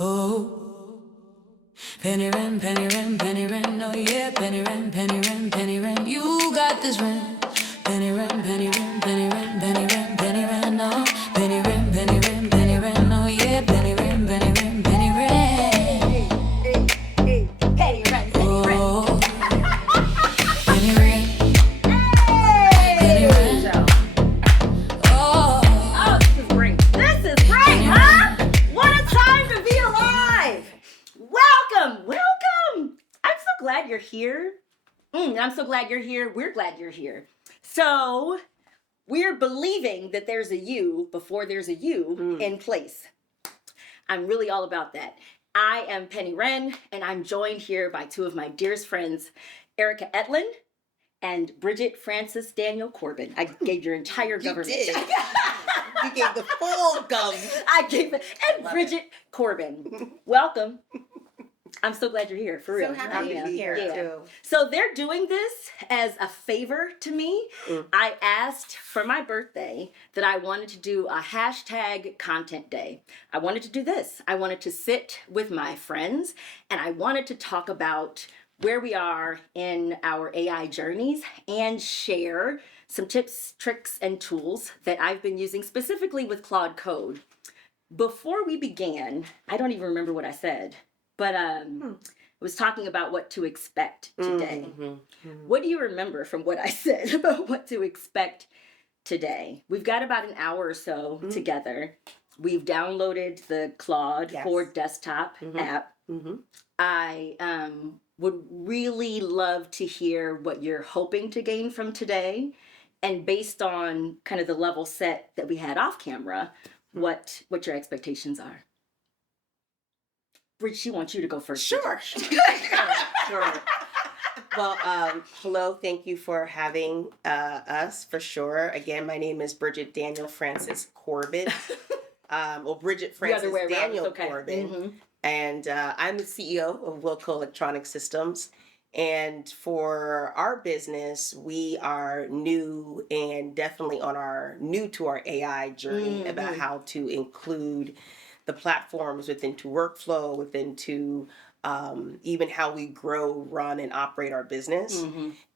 Oh, penny Wrenn, oh yeah, penny Wrenn, you got this Wrenn. Penny Wrenn, oh, penny Wrenn, oh yeah, penny Wrenn. Penny Wrenn, Oh, penny Wrenn, oh, Oh, this is great. This is great, huh? What a time to be alive. Welcome. I'm so glad you're here. I'm so glad you're here. We're glad you're here. So, we're believing that there's a you before there's a you in place. I'm really all about that. I am Penny Wrenn, and I'm joined here by two of my dearest friends, Erica Etlin and Bridget Francis Daniel Corbin. I gave your entire government. You did. You gave the full gum. I gave it. And Bridget Corbin. Welcome. I'm so glad you're here, for real. So happy to be here, too. So they're doing this as a favor to me. I asked for my birthday that I wanted to do a hashtag content day. I wanted to do this. I wanted to sit with my friends and I wanted to talk about where we are in our AI journeys and share some tips, tricks, and tools that I've been using specifically with Claude Code. Before we began, I don't even remember what I said, but I was talking about what to expect today. What do you remember from what I said about what to expect today? We've got about an hour or so together. We've downloaded the Claude Desktop app. I would really love to hear what you're hoping to gain from today. And based on kind of the level set that we had off camera, what your expectations are. Bridge, she wants you to go first. Sure. Well, hello. Thank you for having us, for sure. Again, my name is Bridget Daniel Francis Corbin. Bridget Francis Daniel Corbin. And I'm the CEO of Wilco Electronic Systems. And for our business, we are new and definitely new to our AI journey about how to include the platforms within to workflow, within to even how we grow, run, and operate our business.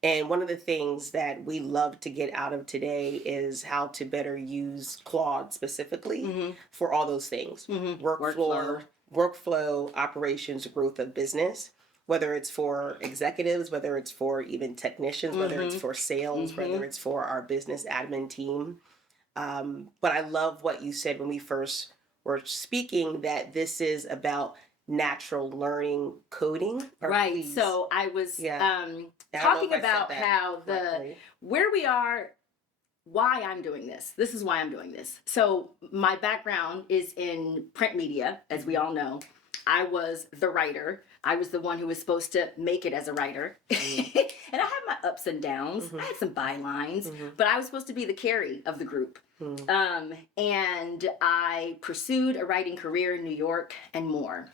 And one of the things that we love to get out of today is how to better use Claude specifically for all those things. Workflow, operations, growth of business, whether it's for executives, whether it's for even technicians, whether it's for sales, whether it's for our business admin team. But I love what you said when we first were speaking, that this is about natural learning coding. Right. So I was talking about how where we are, why I'm doing this. This is why I'm doing this. So my background is in print media, as we all know. I was the writer. I was the one who was supposed to make it as a writer. And I had my ups and downs. I had some bylines, but I was supposed to be the carry of the group. And I pursued a writing career in New York and more.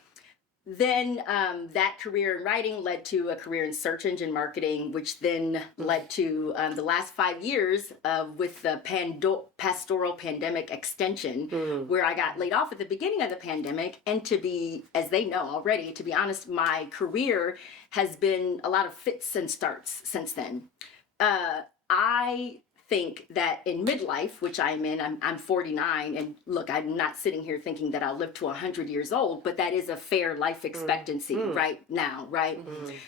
Then that career in writing led to a career in search engine marketing, which then led to the last 5 years with the pastoral pandemic extension, where I got laid off at the beginning of the pandemic. And to be, as they know already, to be honest, my career has been a lot of fits and starts since then. I think that in midlife, which I'm in, I'm 49, and look, I'm not sitting here thinking that I'll live to 100 years old, but that is a fair life expectancy right now, right?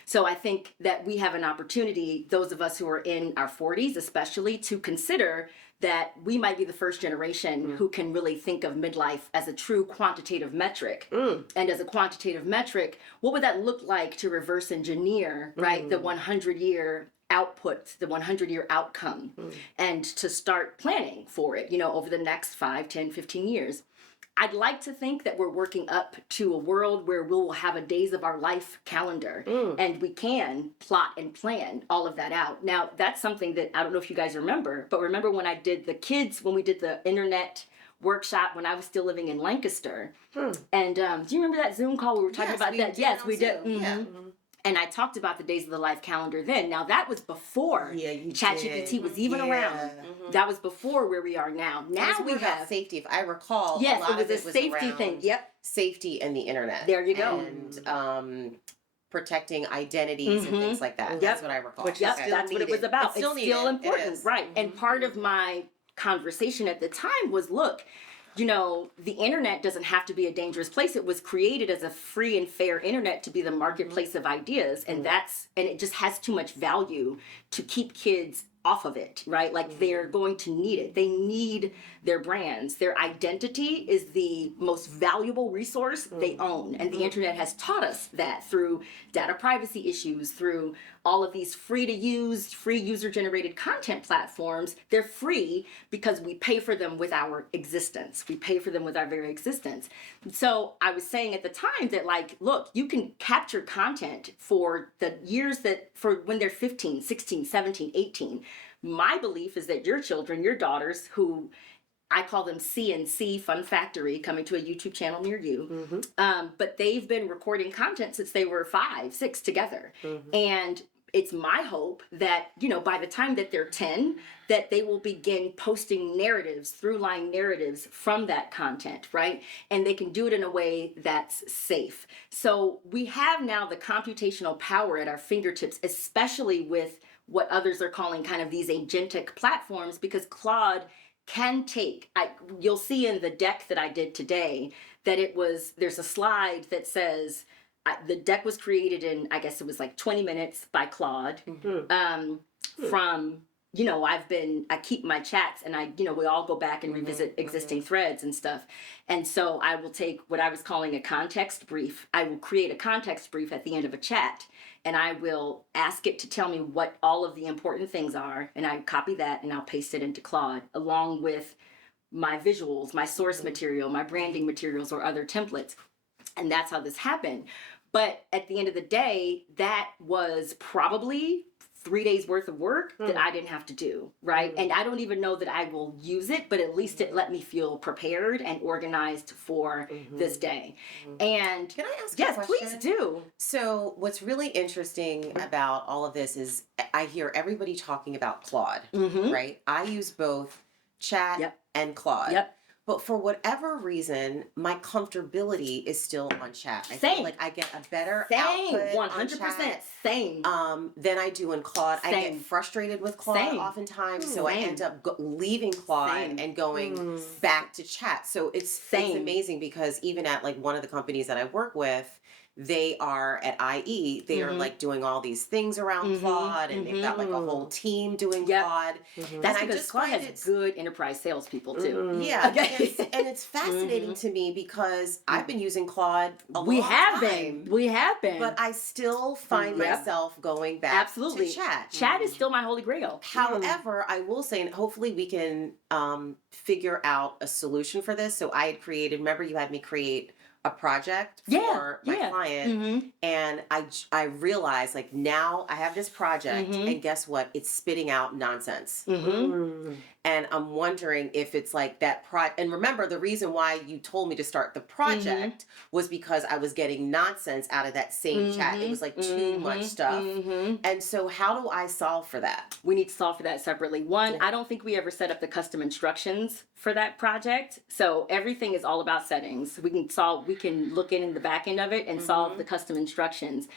So I think that we have an opportunity, those of us who are in our 40s especially, to consider that we might be the first generation who can really think of midlife as a true quantitative metric. And as a quantitative metric, what would that look like to reverse engineer, right, the 100-year output, the 100-year outcome, and to start planning for it, over the next 5, 10, 15 years. I'd like to think that we're working up to a world where we'll have a days of our life calendar and we can plot and plan all of that out. Now, that's something that I don't know if you guys remember, but remember when I did when we did the internet workshop when I was still living in Lancaster. And do you remember that Zoom call we were talking about that? Yes, we did. And I talked about the Days of the Life calendar then. Now that was before ChatGPT was even around. Mm-hmm. That was before where we are now. Now we have safety. If I recall, yes, a lot it was of it a safety thing. Yep, safety and the internet. There you go. And protecting identities and things like that. Yep. That's what I recall. Yep, that's what it was about. It's still important, right? Mm-hmm. And part of my conversation at the time was, look, you know, the internet doesn't have to be a dangerous place. It was created as a free and fair internet to be the marketplace of ideas. And and it just has too much value to keep kids off of it, right? Like they're going to need it. They need their brands. Their identity is the most valuable resource they own. And the internet has taught us that through data privacy issues, through all of these free to use, free user generated content platforms. They're free because we pay for them with our existence. We pay for them with our very existence. So I was saying at the time that, like, look, you can capture content for the years for when they're 15, 16, 17, 18. My belief is that your children, your daughters, who I call them C&C Fun Factory, coming to a YouTube channel near you, but they've been recording content since they were 5, 6 together. And it's my hope that, you know, by the time that they're 10, that they will begin posting narratives, through-line narratives from that content, right? And they can do it in a way that's safe. So we have now the computational power at our fingertips, especially with what others are calling kind of these agentic platforms, because Claude can take, you'll see in the deck that I did today, that there's a slide that says, the deck was created in, I guess it was like 20 minutes by Claude. From, you know, I keep my chats and we all go back and revisit existing threads and stuff. And so I will take what I was calling a context brief. I will create a context brief at the end of a chat, and I will ask it to tell me what all of the important things are. And I copy that and I'll paste it into Claude along with my visuals, my source material, my branding materials, or other templates. And that's how this happened. But at the end of the day, that was probably 3 days worth of work that I didn't have to do, right? And I don't even know that I will use it, but at least it let me feel prepared and organized for this day. And can I ask you a question? Yes, please do. So what's really interesting about all of this is I hear everybody talking about Claude, right? I use both Chat and Claude. But for whatever reason, my comfortability is still on Chat. I feel like I get a better output 100% on Chat, same. Than I do in Claude. I get frustrated with Claude oftentimes, so I end up leaving Claude and going back to Chat. So it's amazing because even at like one of the companies that I work with, they are at IE, they are like doing all these things around Claude, and they've got like a whole team doing Claude. That's because Claude has good enterprise salespeople too. Yeah, and it's fascinating to me because I've been using Claude a long time. We have been. But I still find myself going back to Chat. Chat is still my holy grail. However, I will say, and hopefully we can figure out a solution for this. So I had created, remember you had me create a project for my client, and I realized like now I have this project, and guess what? It's spitting out nonsense. And I'm wondering if it's like that and remember the reason why you told me to start the project was because I was getting nonsense out of that same chat. It was like too much stuff. And so how do I solve for that? We need to solve for that separately. One, I don't think we ever set up the custom instructions for that project. So everything is all about settings. We can look in the back end of it and solve the custom instructions.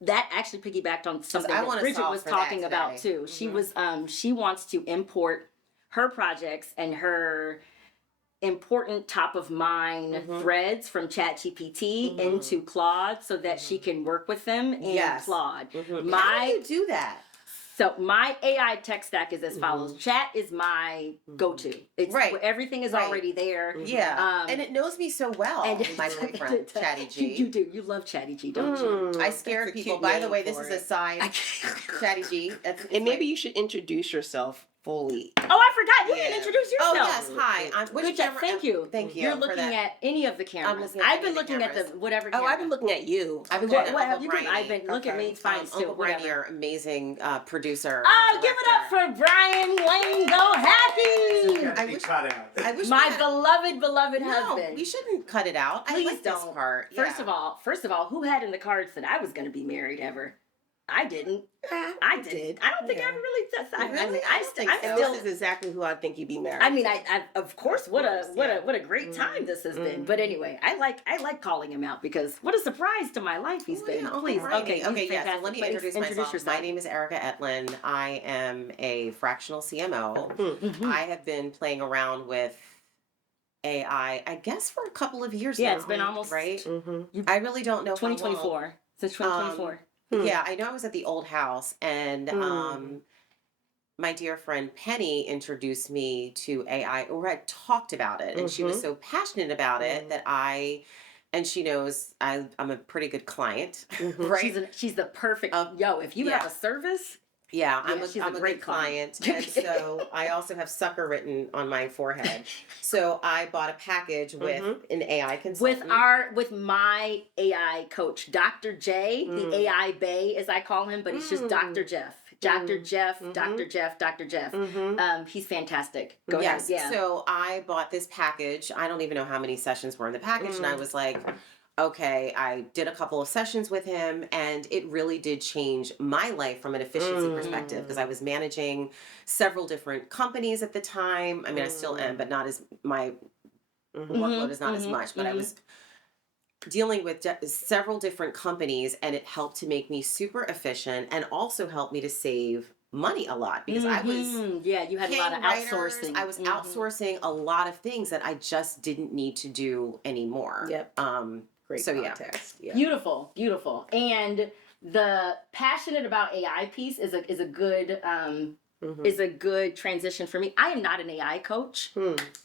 That actually piggybacked on something that Bridget was talking about too. She wants to import her projects and her important top of mind threads from ChatGPT into Claude so that she can work with them in Claude. How do you do that? So my AI tech stack is as follows. Chat is my go-to. It's everything is already there. Yeah. And it knows me so well. And my friend Chatty G. You do. You love Chatty G, don't you? I scared people. By the way, this is a side. Chatty G. And maybe you should introduce yourself fully. Oh, I forgot. You didn't introduce yourself. Oh, yes. Hi. Good job. Thank you. Thank you. You're looking at any of the cameras. I've been looking at the whatever camera. Oh, I've been looking at you. I've been looking at you I've been looking at me. It's fine. Uncle Brian, your amazing producer. Oh, give it up for Brian Lane. Go Happy. I be wish- cut out. I wish My we had- beloved No, husband. we shouldn't cut it out. I Please like this don't. part. First of all, who had in the cards that I was going to be married ever? I didn't. I did. I don't think I ever really. Really? I still. This is exactly who I think you'd be married. I mean, to. I of course, what a great time this has been. But anyway, I like calling him out because what a surprise to my life he's been. Yeah, Please, right. okay, Yeah. So fantastic. let me Please introduce myself. yourself. My name is Erica Etlin. I am a fractional CMO. Mhm. I have been playing around with AI, I guess, for a couple of years now. Yeah, it's been almost right. Mm-hmm. I really don't know. 2024 since 2024. Yeah, I know I was at the old house, and my dear friend Penny introduced me to AI, or had talked about it, and she was so passionate about it that and she knows I'm a pretty good client, right? She's the perfect. If you have a service. Yeah, she's I'm a great client. And so I also have sucker written on my forehead. So I bought a package with an AI consultant. With my AI coach, Dr. J, the AI Bay as I call him, but he's just Dr. Jeff. Dr. Jeff, Dr. Jeff, Dr. Jeff. He's fantastic. Go ahead. Yeah. So I bought this package. I don't even know how many sessions were in the package. And I was like, okay, I did a couple of sessions with him, and it really did change my life from an efficiency perspective, because I was managing several different companies at the time. I mean, I still am, but not as my workload is not as much, but I was dealing with several different companies, and it helped to make me super efficient and also helped me to save money a lot, because I was you had a lot of outsourcing. I was outsourcing a lot of things that I just didn't need to do anymore. Yep. Great context. Yeah. Beautiful. And the passionate about AI piece is a good is a good transition for me. I am not an AI coach.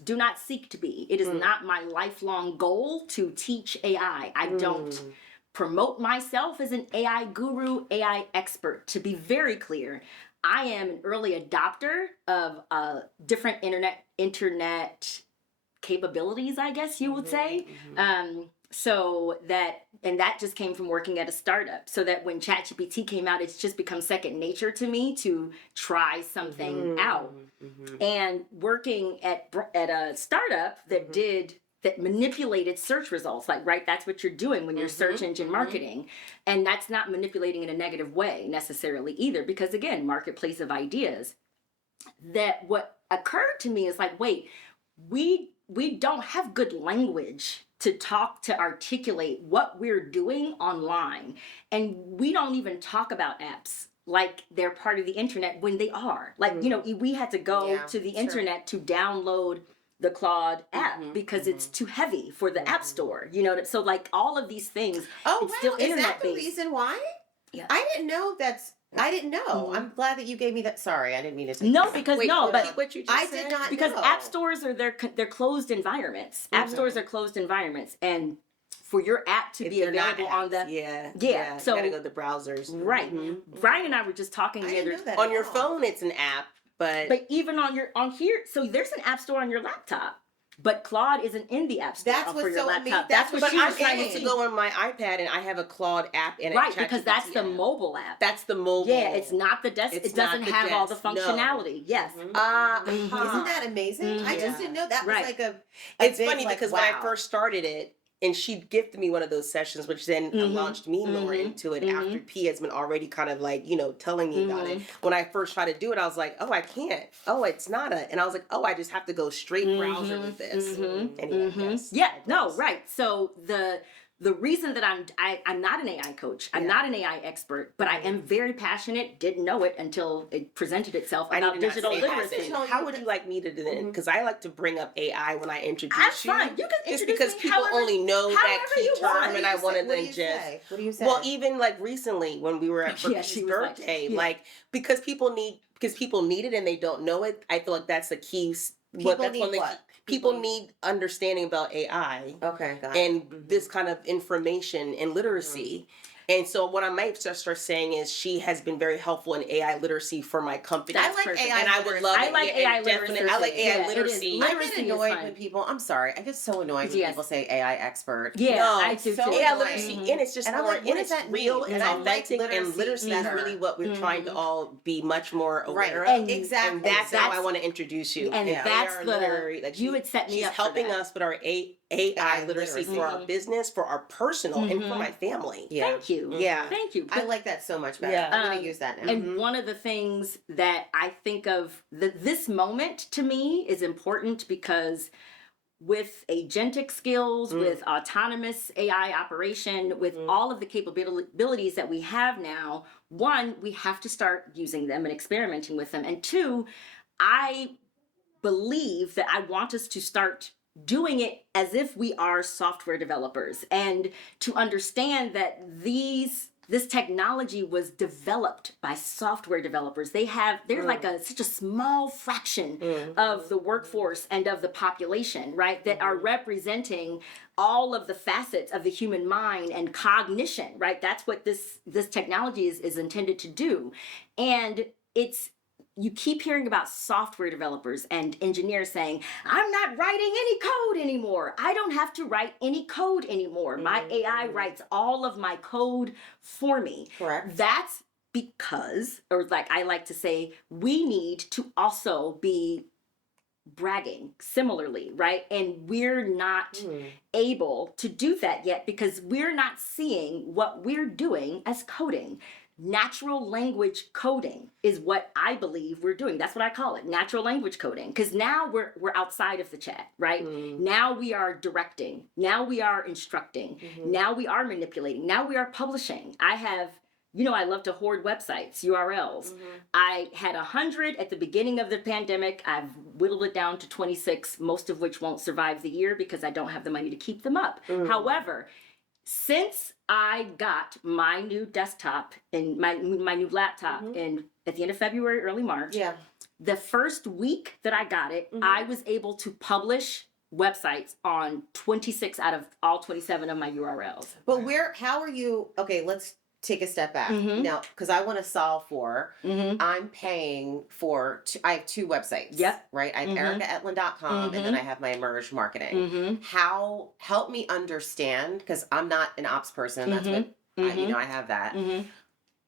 Do not seek to be. It is not my lifelong goal to teach AI. I don't promote myself as an AI guru, AI expert. To be very clear, I am an early adopter of different internet capabilities, I guess you would say. So that just came from working at a startup. So that when ChatGPT came out, it's just become second nature to me to try something out. And working at a startup that manipulated search results, that's what you're doing when you're search engine marketing. And that's not manipulating in a negative way necessarily either, because again, marketplace of ideas. That what occurred to me is wait, we don't have good language to articulate what we're doing online. And we don't even talk about apps like they're part of the internet when they are. We had to go to the internet to download the Claude app because it's too heavy for the app store. So all of these things, it's still internet Is that the based. reason why? Yeah. I didn't know. I didn't know. I'm glad that you gave me that. Sorry, I didn't mean to take No, that. because Wait, What you just I said? did not because know. app stores are they're closed environments. App stores are closed environments, and for your app to be available on the So so you gotta go to the browsers. right. Brian and I were just talking I the didn't other know that On at your all. phone, it's an app, but even on here, so there's an app store on your laptop, but Claude isn't in the app store That's for what's your so laptop. amazing. That's what But she I'm was trying able to to see. go on my iPad and I have a Claude app in it. Right, because that's the mobile app. That's the mobile. Yeah, it's not the desk. It's It doesn't not the have all the desk, no. functionality. Yes. Isn't that amazing? I just didn't know that was Right. like a It's big, funny because wow. when I first started it, and she gifted me one of those sessions, which then launched me more into it after P has been already kind of telling me about it. When I first tried to do it, I was like, oh, I can't. Oh, it's not and I was like, oh, I just have to go straight browser with this. Anyway, yes. Yeah, no, right. So the reason that I'm not an AI coach, I'm not an AI expert, but I am very passionate, didn't know it until it presented itself about digital literacy. How would you like me to do that? Because I like to bring up AI when I introduce I'm you. fine. You can Just introduce because me people however- only know that however key you want. term, and I wanted What do them you just. say? What do you say? Well, even recently when we were at Berkeley's she was like, birthday, yeah. because people need it and they don't know it. I feel like that's the key. People need understanding about AI. Okay, got it. And this kind of information and literacy. And so what I might just start saying is she has been very helpful in AI literacy for my company. I like AI and I would love I it. like AI Definitely. literacy. I like AI Yeah, literacy. I Literacy get is annoyed fun. when people, I'm sorry, I get so annoyed when people say AI expert. Yeah, No, I do so too. AI annoying. literacy, and it's just And I'm more, like, what and does it's that real, mean? it's And I like authentic, and literacy is better. really what we're trying to all be much more aware Right. of. Exactly. And that's how I want to introduce you. And they that's are the literary, like you would set me she's up helping for that. us with our AI literacy for our business, for our personal, and for my family. Yeah. Thank you. Yeah. Thank you. I like that so much better. Yeah. I'm going to use that now. And one of the things that I think of this moment to me is important because with agentic skills, with autonomous AI operation, with all of the capabilities that we have now, one, we have to start using them and experimenting with them. And two, I believe that I want us to start doing it as if we are software developers and to understand that this technology was developed by software developers. They're like such a small fraction of the workforce and of the population, right? That are representing all of the facets of the human mind and cognition, right? That's what this technology is intended to do. And you keep hearing about software developers and engineers saying, I'm not writing any code anymore. I don't have to write any code anymore. My AI writes all of my code for me. Correct. That's because, or like I like to say, we need to also be bragging similarly, right? And we're not able to do that yet because we're not seeing what we're doing as coding. Natural language coding is what I believe we're doing. That's what I call it, natural language coding. Because now we're outside of the chat, right? Now we are directing. Now we are instructing. Now we are manipulating. Now we are publishing. I love to hoard websites, URLs. I had 100 at the beginning of the pandemic. I've whittled it down to 26, most of which won't survive the year because I don't have the money to keep them up. However, since I got my new desktop and my new laptop at the end of February, early March, the first week that I got it, I was able to publish websites on 26 out of all 27 of my URLs. But how are you, okay, let's take a step back now, because I want to solve for, I'm paying for, I have two websites. Yep. Right? I have ericaetlin.com and then I have my Emerge Marketing. Help me understand, because I'm not an ops person. That's what, I have that.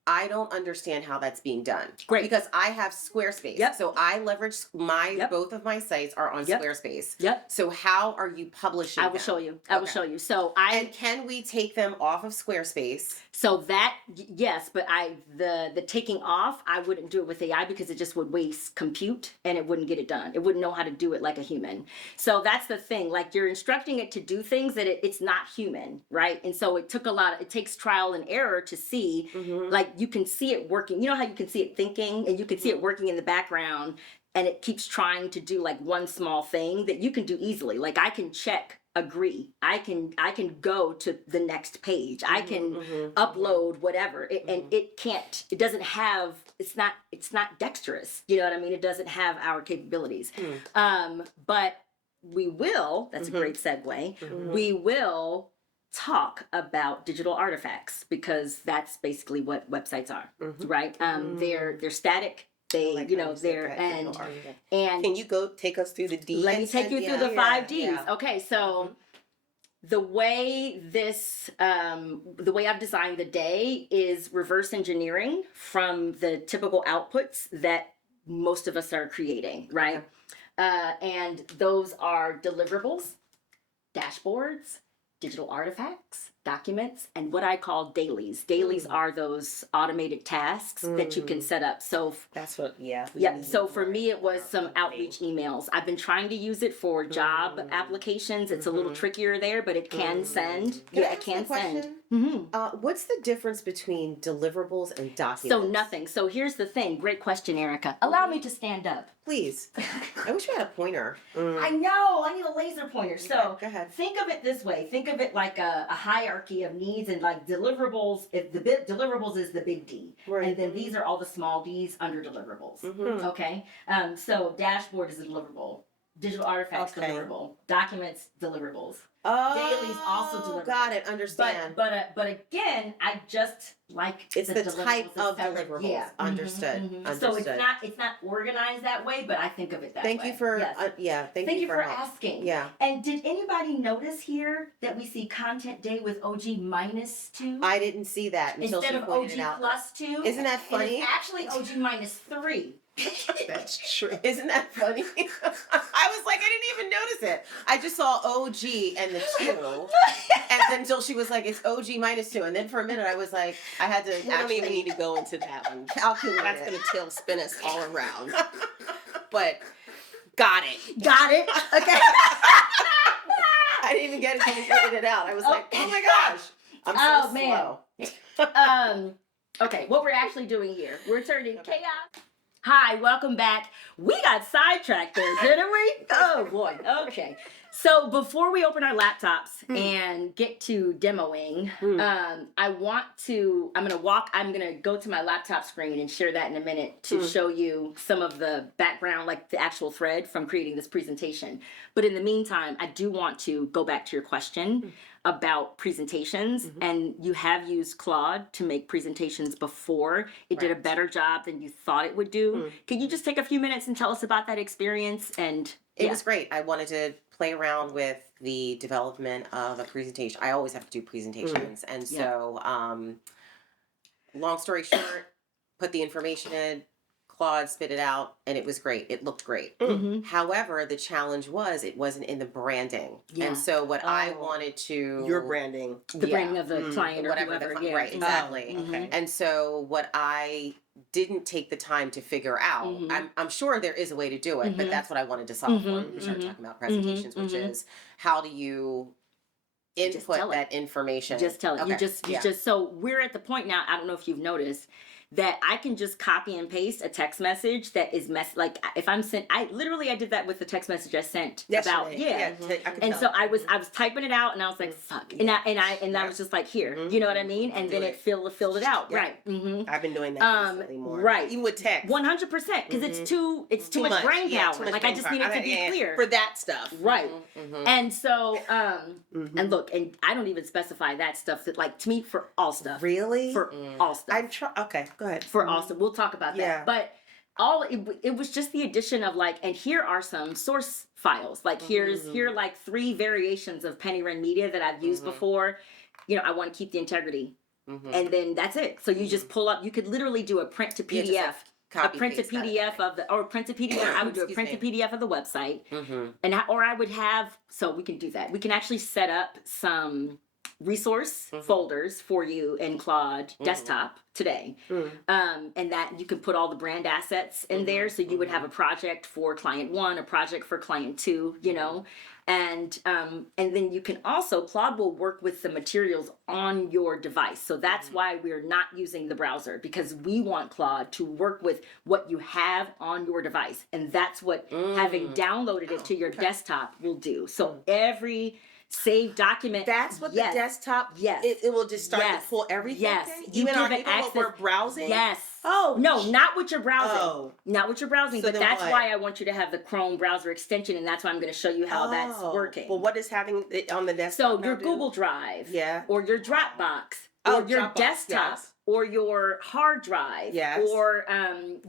I don't understand how that's being done. Great. Because I have Squarespace. Yep. So I leverage both of my sites are on Squarespace. Yep. So how are you publishing I will them? show you. I will show you. So And can we take them off of Squarespace? So that, yes, but the taking off, I wouldn't do it with AI because it just would waste compute and it wouldn't get it done. It wouldn't know how to do it like a human. So that's the thing, like you're instructing it to do things that it's not human, right? And so it takes trial and error to see, like you can see it working. You know how you can see it thinking and you can see it working in the background and it keeps trying to do like one small thing that you can do easily. Like I can check agree. I can go to the next page. I can upload whatever. And it doesn't have, it's not dexterous. You know what I mean? It doesn't have our capabilities. But we will, that's a great segue. We will talk about digital artifacts because that's basically what websites are, right? They're static. And can you go take us through the Ds? Let me take you through the 5 Ds. Yeah. Okay, so the way I've designed the day is reverse engineering from the typical outputs that most of us are creating, right? And those are deliverables, dashboards, digital artifacts, documents, and what I call dailies. Dailies are those automated tasks that you can set up. So that's what, So for me, it was some outreach emails. I've been trying to use it for job applications. It's a little trickier there, but it can send. It can send. What's the difference between deliverables and documents? So nothing. So here's the thing. Great question, Erica. Allow me to stand up. Please. I wish we had a pointer. I know. I need a laser pointer. So go ahead. Think of it this way. Think of it like a hierarchy of needs and like deliverables. If the deliverables is the big D. Right. And then these are all the small Ds under deliverables. Okay. So dashboard is a deliverable. digital artifacts deliverable, documents deliverables. Oh, Dailies also deliverable. got it. Understand. But again, I just like it's the type deliverables of deliverables. Yeah. Understood. Understood. So it's not organized that way, but I think of it that way. Thank you for yes. Thank you for asking. Yeah. And did anybody notice here that we see content day with OG -2? I didn't see that until instead she of pointed OG it out. +2. Isn't that funny? And it's actually OG -3. That's true. Isn't that funny? I was like, I didn't even notice it. I just saw OG and the 2. And then until she was like, it's OG -2. And then for a minute I was like, I had to We don't even need to go into that one. calculate That's it. going to tailspin us all around. But got it. Got it? Okay. I didn't even get it until we figured it out. I was like, oh my gosh. I'm so slow. Okay, what we're actually doing here, we're turning chaos. Hi, welcome back. We got sidetracked there, didn't we? Oh boy. Okay. So before we open our laptops and get to demoing, I'm gonna go to my laptop screen and share that in a minute to show you some of the background, like the actual thread from creating this presentation. But in the meantime, I do want to go back to your question about presentations, and you have used Claude to make presentations before. It did a better job than you thought it would do. Can you just take a few minutes and tell us about that experience? And It was great. I wanted to play around with the development of a presentation. I always have to do presentations. And so, long story short, put the information in, Claude spit it out, and it was great. It looked great. However, the challenge was it wasn't in the branding. And so what I wanted to... Your branding. the branding of the client or whatever whoever. right, exactly. Okay. And so what I didn't take the time to figure out, I'm sure there is a way to do it, but that's what I wanted to solve for when we started talking about presentations, which is how do you input that information? Just tell it. Okay. You just so we're at the point now, I don't know if you've noticed, that I can just copy and paste a text message that is like if I'm sent, I did that with the text message I sent about and so I was typing it out and I was like fuck and I was just like here, you know what I mean, and then it filled it out right. I've been doing that recently more. Right, Even with text. 100% because it's too much brain power. Like I just need it to be clear for that stuff. Right. And so and look, and I don't even specify that stuff that like to me for all stuff. Really? For all stuff. Okay, go ahead. For all stuff. We'll talk about that. But it was just the addition of like, and here are some source files. Like here are like 3 variations of Penny Wrenn media that I've used before. You know, I want to keep the integrity. And then that's it. So you just pull up, you could literally do a print to PDF. I would do a print to PDF of the website. Or I would have, so we can do that. We can actually set up some resource folders for you in Claude Desktop today. And that you could put all the brand assets in there. So you would have a project for client 1, a project for client 2, you know, and then you can also, Claude will work with the materials on your device. So that's why we're not using the browser, because we want Claude to work with what you have on your device. And that's what having downloaded it to your desktop will do. So every saved document. That's what the desktop. It will just start to pull everything. Yes. Even when we're browsing. Yes. Oh no, not with your browsing. Oh. Not with your browsing. So but that's what? why I want you to have the Chrome browser extension, and that's why I'm going to show you how that's working. Well, what is having it on the desktop? So your Google Drive. Yeah. Or your Dropbox. Or your Dropbox, desktop. yes. Or your hard drive. Yes. Or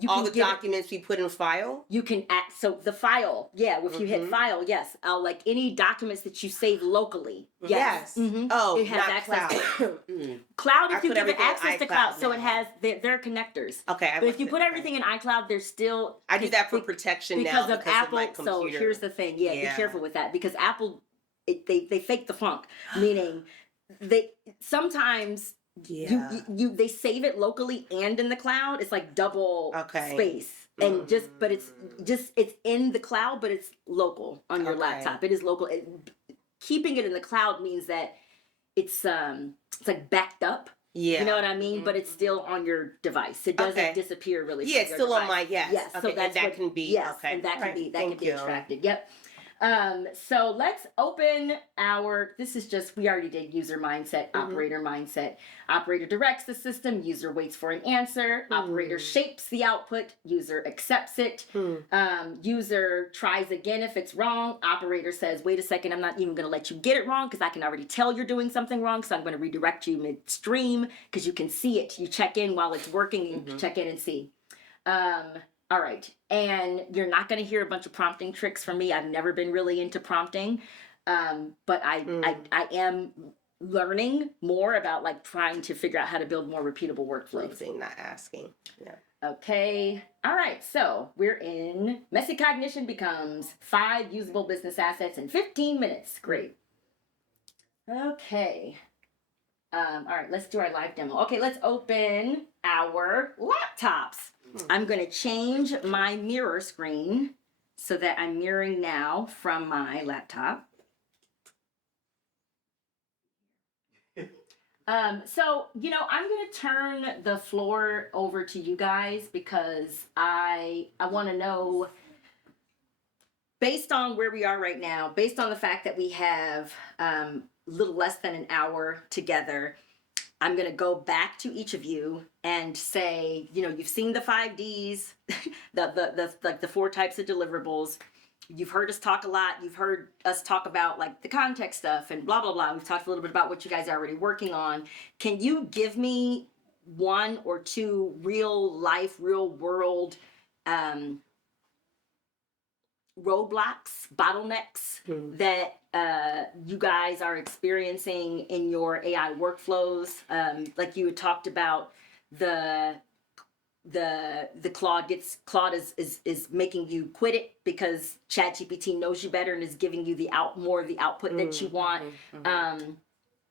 you all can the documents we put in file. You can add, so the file, if you hit file, yes. Like any documents that you save locally, yes. Oh, it has not access cloud. to Cloud. If you give it everything in access to iCloud cloud, so now. it has their connectors. Okay, but if you put everything in iCloud, there's still I do that for protection because now of because Apple. of my computer. So here's the thing, be careful with that because Apple, they fake the funk, meaning they sometimes. They save it locally and in the cloud. It's like double space. And but it's in the cloud, but it's local on your laptop. It is local. Keeping it in the cloud means that it's like backed up. Yeah. You know what I mean? But it's still on your device. It doesn't disappear really. Yeah, it's still on my Yes. Okay, So that's that can be and that can be extracted. Yep. So let's open this is just, we already did user mindset, operator mindset. Operator directs the system, user waits for an answer, operator shapes the output, user accepts it, user tries again if it's wrong, operator says, wait a second, I'm not even going to let you get it wrong because I can already tell you're doing something wrong, so I'm going to redirect you midstream because you can see it. You check in while it's working, you check in and see. All right. And you're not going to hear a bunch of prompting tricks from me. I've never been really into prompting. But I am learning more about like trying to figure out how to build more repeatable workflows. Listening, not asking. Yeah. Okay. All right. So we're in messy cognition becomes 5 usable business assets in 15 minutes. Great. Okay. All right. Let's do our live demo. Okay. Let's open our laptops. I'm going to change my mirror screen so that I'm mirroring now from my laptop. So, I'm going to turn the floor over to you guys because I want to know, based on where we are right now, based on the fact that we have a little less than an hour together, I'm going to go back to each of you and say, you've seen the 5 Ds, the 4 types of deliverables. You've heard us talk a lot. You've heard us talk about like the context stuff and blah, blah, blah. We've talked a little bit about what you guys are already working on. Can you give me 1 or 2 real life, real world roadblocks, bottlenecks that you guys are experiencing in your AI workflows? Like you had talked about the Claude is making you quit it because ChatGPT knows you better and is giving you more of the output that you want.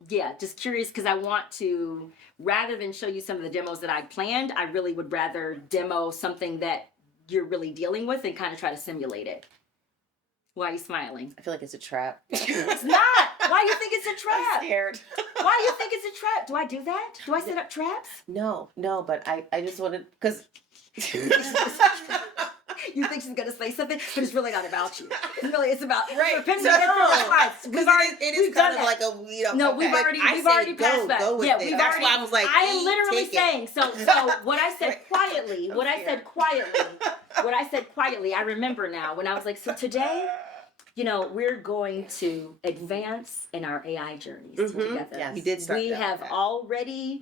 Yeah, just curious because I want to, rather than show you some of the demos that I planned, I really would rather demo something that you're really dealing with and kind of try to simulate it. Why are you smiling? I feel like it's a trap. It's not. Why do you think it's a trap? I'm scared. Why do you think it's a trap? Do I do that? Do I set up traps? No, but I just wanted, because... You think she's gonna say something, but it's really not about you. It's about right. Because it is kind of like a No, we've already passed that. Go with yeah, it. we've That's already. why I was like, I am literally saying. So what I said quietly. I'm What I said quietly. I remember now when I was like, so today, we're going to advance in our AI journeys together. Yes. You did start We have already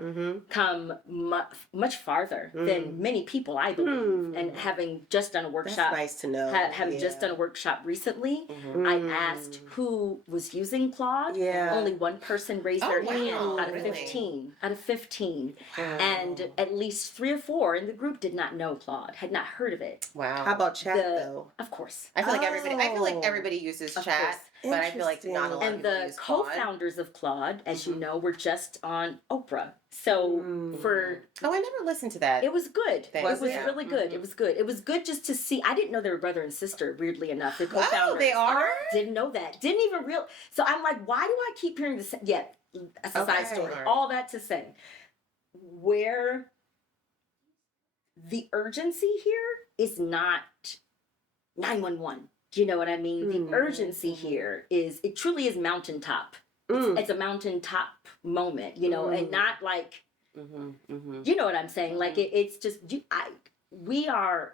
come much farther than many people, I believe. And having just done a workshop. That's nice to know. Having just done a workshop recently, I asked who was using Claude. Yeah. Only 1 person raised their hand out of Really? 15. Out of 15. Wow. And at least 3 or 4 in the group did not know Claude, had not heard of it. Wow. How about chat though? Of course. I feel like everybody uses chat, but I feel like not a lot of people use Claude. And the co-founders of Claude, as you know, were just on Oprah. So I never listened to that. It was good. It was it? really good. It was good. It was good just to see. I didn't know they were brother and sister, weirdly enough. The co-founders. Oh, they are? Didn't know that. Didn't even So I'm like, why do I keep hearing this? Yeah, that's a side story. All that to say, where the urgency here is not 911. Do you know what I mean? The urgency here it truly is mountaintop. It's a mountaintop moment, and not like, you know what I'm saying? Like it's just, we are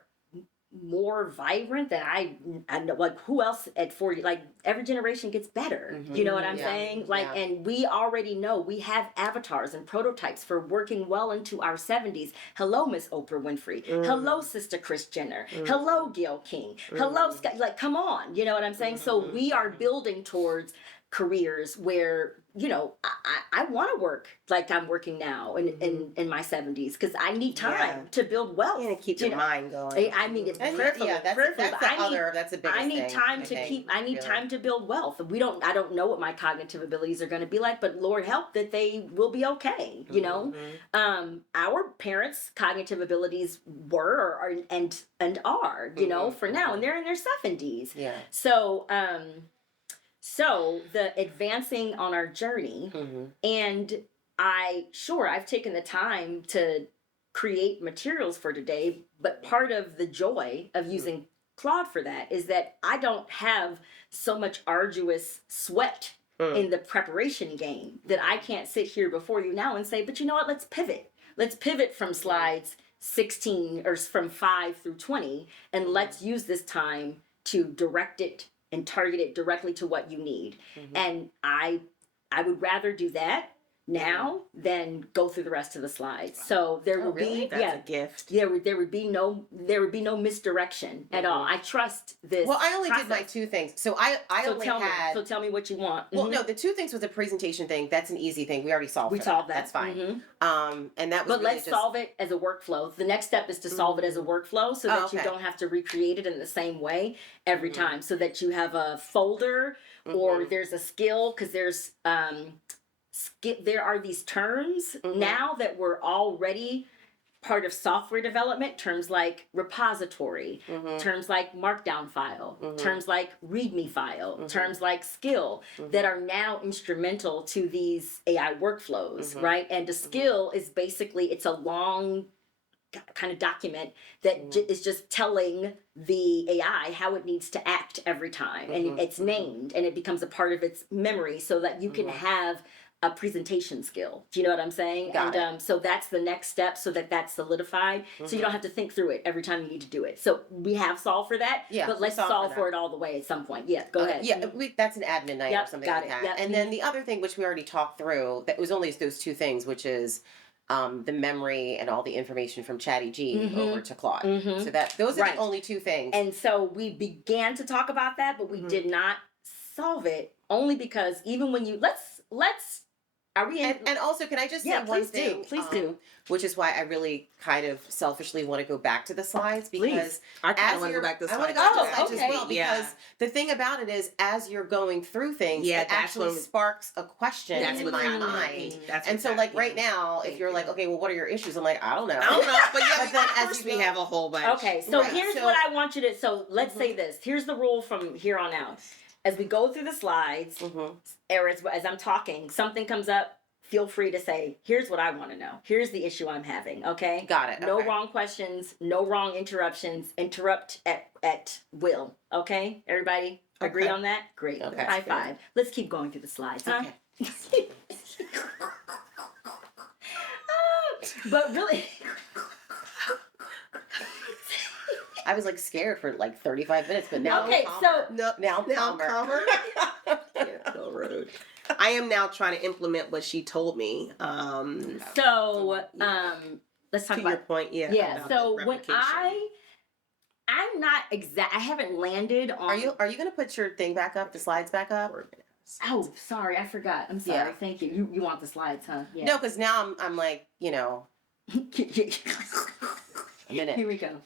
more vibrant than I know, like who else at 40, like every generation gets better. You know what I'm saying? Like, and we already know we have avatars and prototypes for working well into our 70s. Hello, Miss Oprah Winfrey. Hello, Sister Kris Jenner. Hello, Gayle King. Hello, Scott. Like, come on. You know what I'm saying? So we are building towards careers where, I want to work like I'm working now in my 70s because I need time to build wealth. And keep your mind going. I mean, it's peripheral. That's a big thing. I need time time to build wealth. I don't know what my cognitive abilities are going to be like, but Lord help that they will be okay. Our parents' cognitive abilities were and are, for now, and they're in their 70s. Yeah. So the advancing on our journey, and I've taken the time to create materials for today, but part of the joy of using Claude for that, is that I don't have so much arduous sweat in the preparation game that I can't sit here before you now and say, but you know what, let's pivot. Let's pivot from slides 16 or from 5 through 20, and let's use this time to direct it and target it directly to what you need. And I would rather do that now than go through the rest of the slides. So there will be That's a gift. there would be no misdirection at all. I trust this. Well, I only did my process. 2 things. So I only had. So tell me what you want. Well, no, the 2 things was a presentation thing. That's an easy thing. We already solved. We solved that. That's fine. And that was. But really let's solve it as a workflow. The next step is to solve it as a workflow, so that you don't have to recreate it in the same way every time. So that you have a folder or there's a skill, because there's there are these terms now that were already part of software development, terms like repository, terms like markdown file, terms like readme file, terms like skill, that are now instrumental to these AI workflows, right? And a skill is basically, it's a long kind of document that is just telling the AI how it needs to act every time. And it's named, and it becomes a part of its memory, so that you can have a presentation skill. Do you know what I'm saying? Got it. So that's the next step, so that that's solidified. So you don't have to think through it every time you need to do it. So we have solved for that. Yeah, but let's solve for it all the way at some point. Yeah, go ahead. Yeah, that's an admin night or something got like it. that. Yep. And then the other thing, which we already talked through, that was only those 2 things, which is the memory and all the information from ChatGPT over to Claude. So that those are the only 2 things. And so we began to talk about that, but we did not solve it, only because even when you let's are we in, and also, can I just say one thing? Please do. Which is why I really kind of selfishly want to go back to the slides, because I kind of want to go back to the slides. I want to go back to the slides okay. as well, because the thing about it is, as you're going through things, it actually sparks a question in my mind. And so, like right now, if you're like, okay, well, what are your issues? I'm like, I don't know. But then as we have a whole bunch. Okay, so here's what I want you to. So let's say this. Here's the rule from here on out. As we go through the slides, or as I'm talking, something comes up. Feel free to say, here's what I want to know. Here's the issue I'm having, okay? Got it. No wrong questions, no wrong interruptions. Interrupt at will, okay? Everybody agree on that? Great. Okay. High five. Let's keep going through the slides, huh? Okay. But really... I was like scared for like 35 minutes, but now okay, I'm calmer. Now I'm calmer. So rude. I am now trying to implement what she told me. Let's talk to about your point. Yeah. So when I'm not exact. I haven't landed on. Are you going to put your thing back up? The slides back up? Oh, sorry, I forgot. I'm sorry. Yeah. Thank you. You want the slides, huh? Yeah. No, because now I'm like, a minute. Here we go.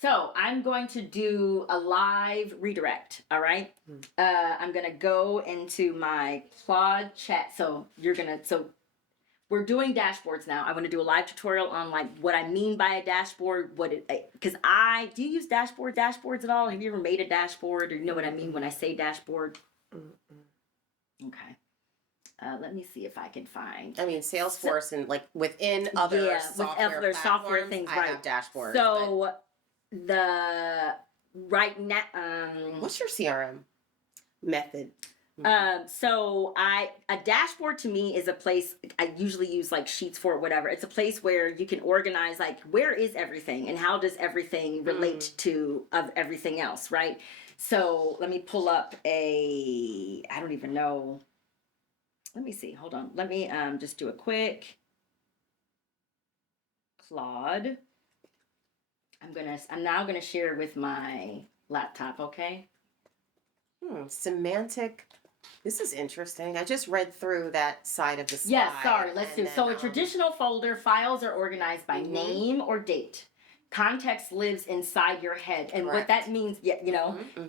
So I'm going to do a live redirect. All right. I'm gonna go into my Claude chat. So we're doing dashboards now. I want to do a live tutorial on like what I mean by a dashboard. Do you use dashboards at all? Have you ever made a dashboard, or you know what I mean when I say dashboard? Okay. Let me see if I can find. I mean, Salesforce and like within other software software things, I have dashboards. So right now, what's your CRM method? So a dashboard to me is a place I usually use like sheets for, whatever. It's a place where you can organize like where is everything and how does everything relate to everything else, right? So let me pull up I don't even know. Let me see. Hold on. Let me just do a quick Claude. I'm now gonna share with my laptop. Okay. Semantic. This is interesting. I just read through that side of the slide. Yeah, sorry. Let's do. So a traditional folder, files are organized by name or date. Context lives inside your head, and what that means,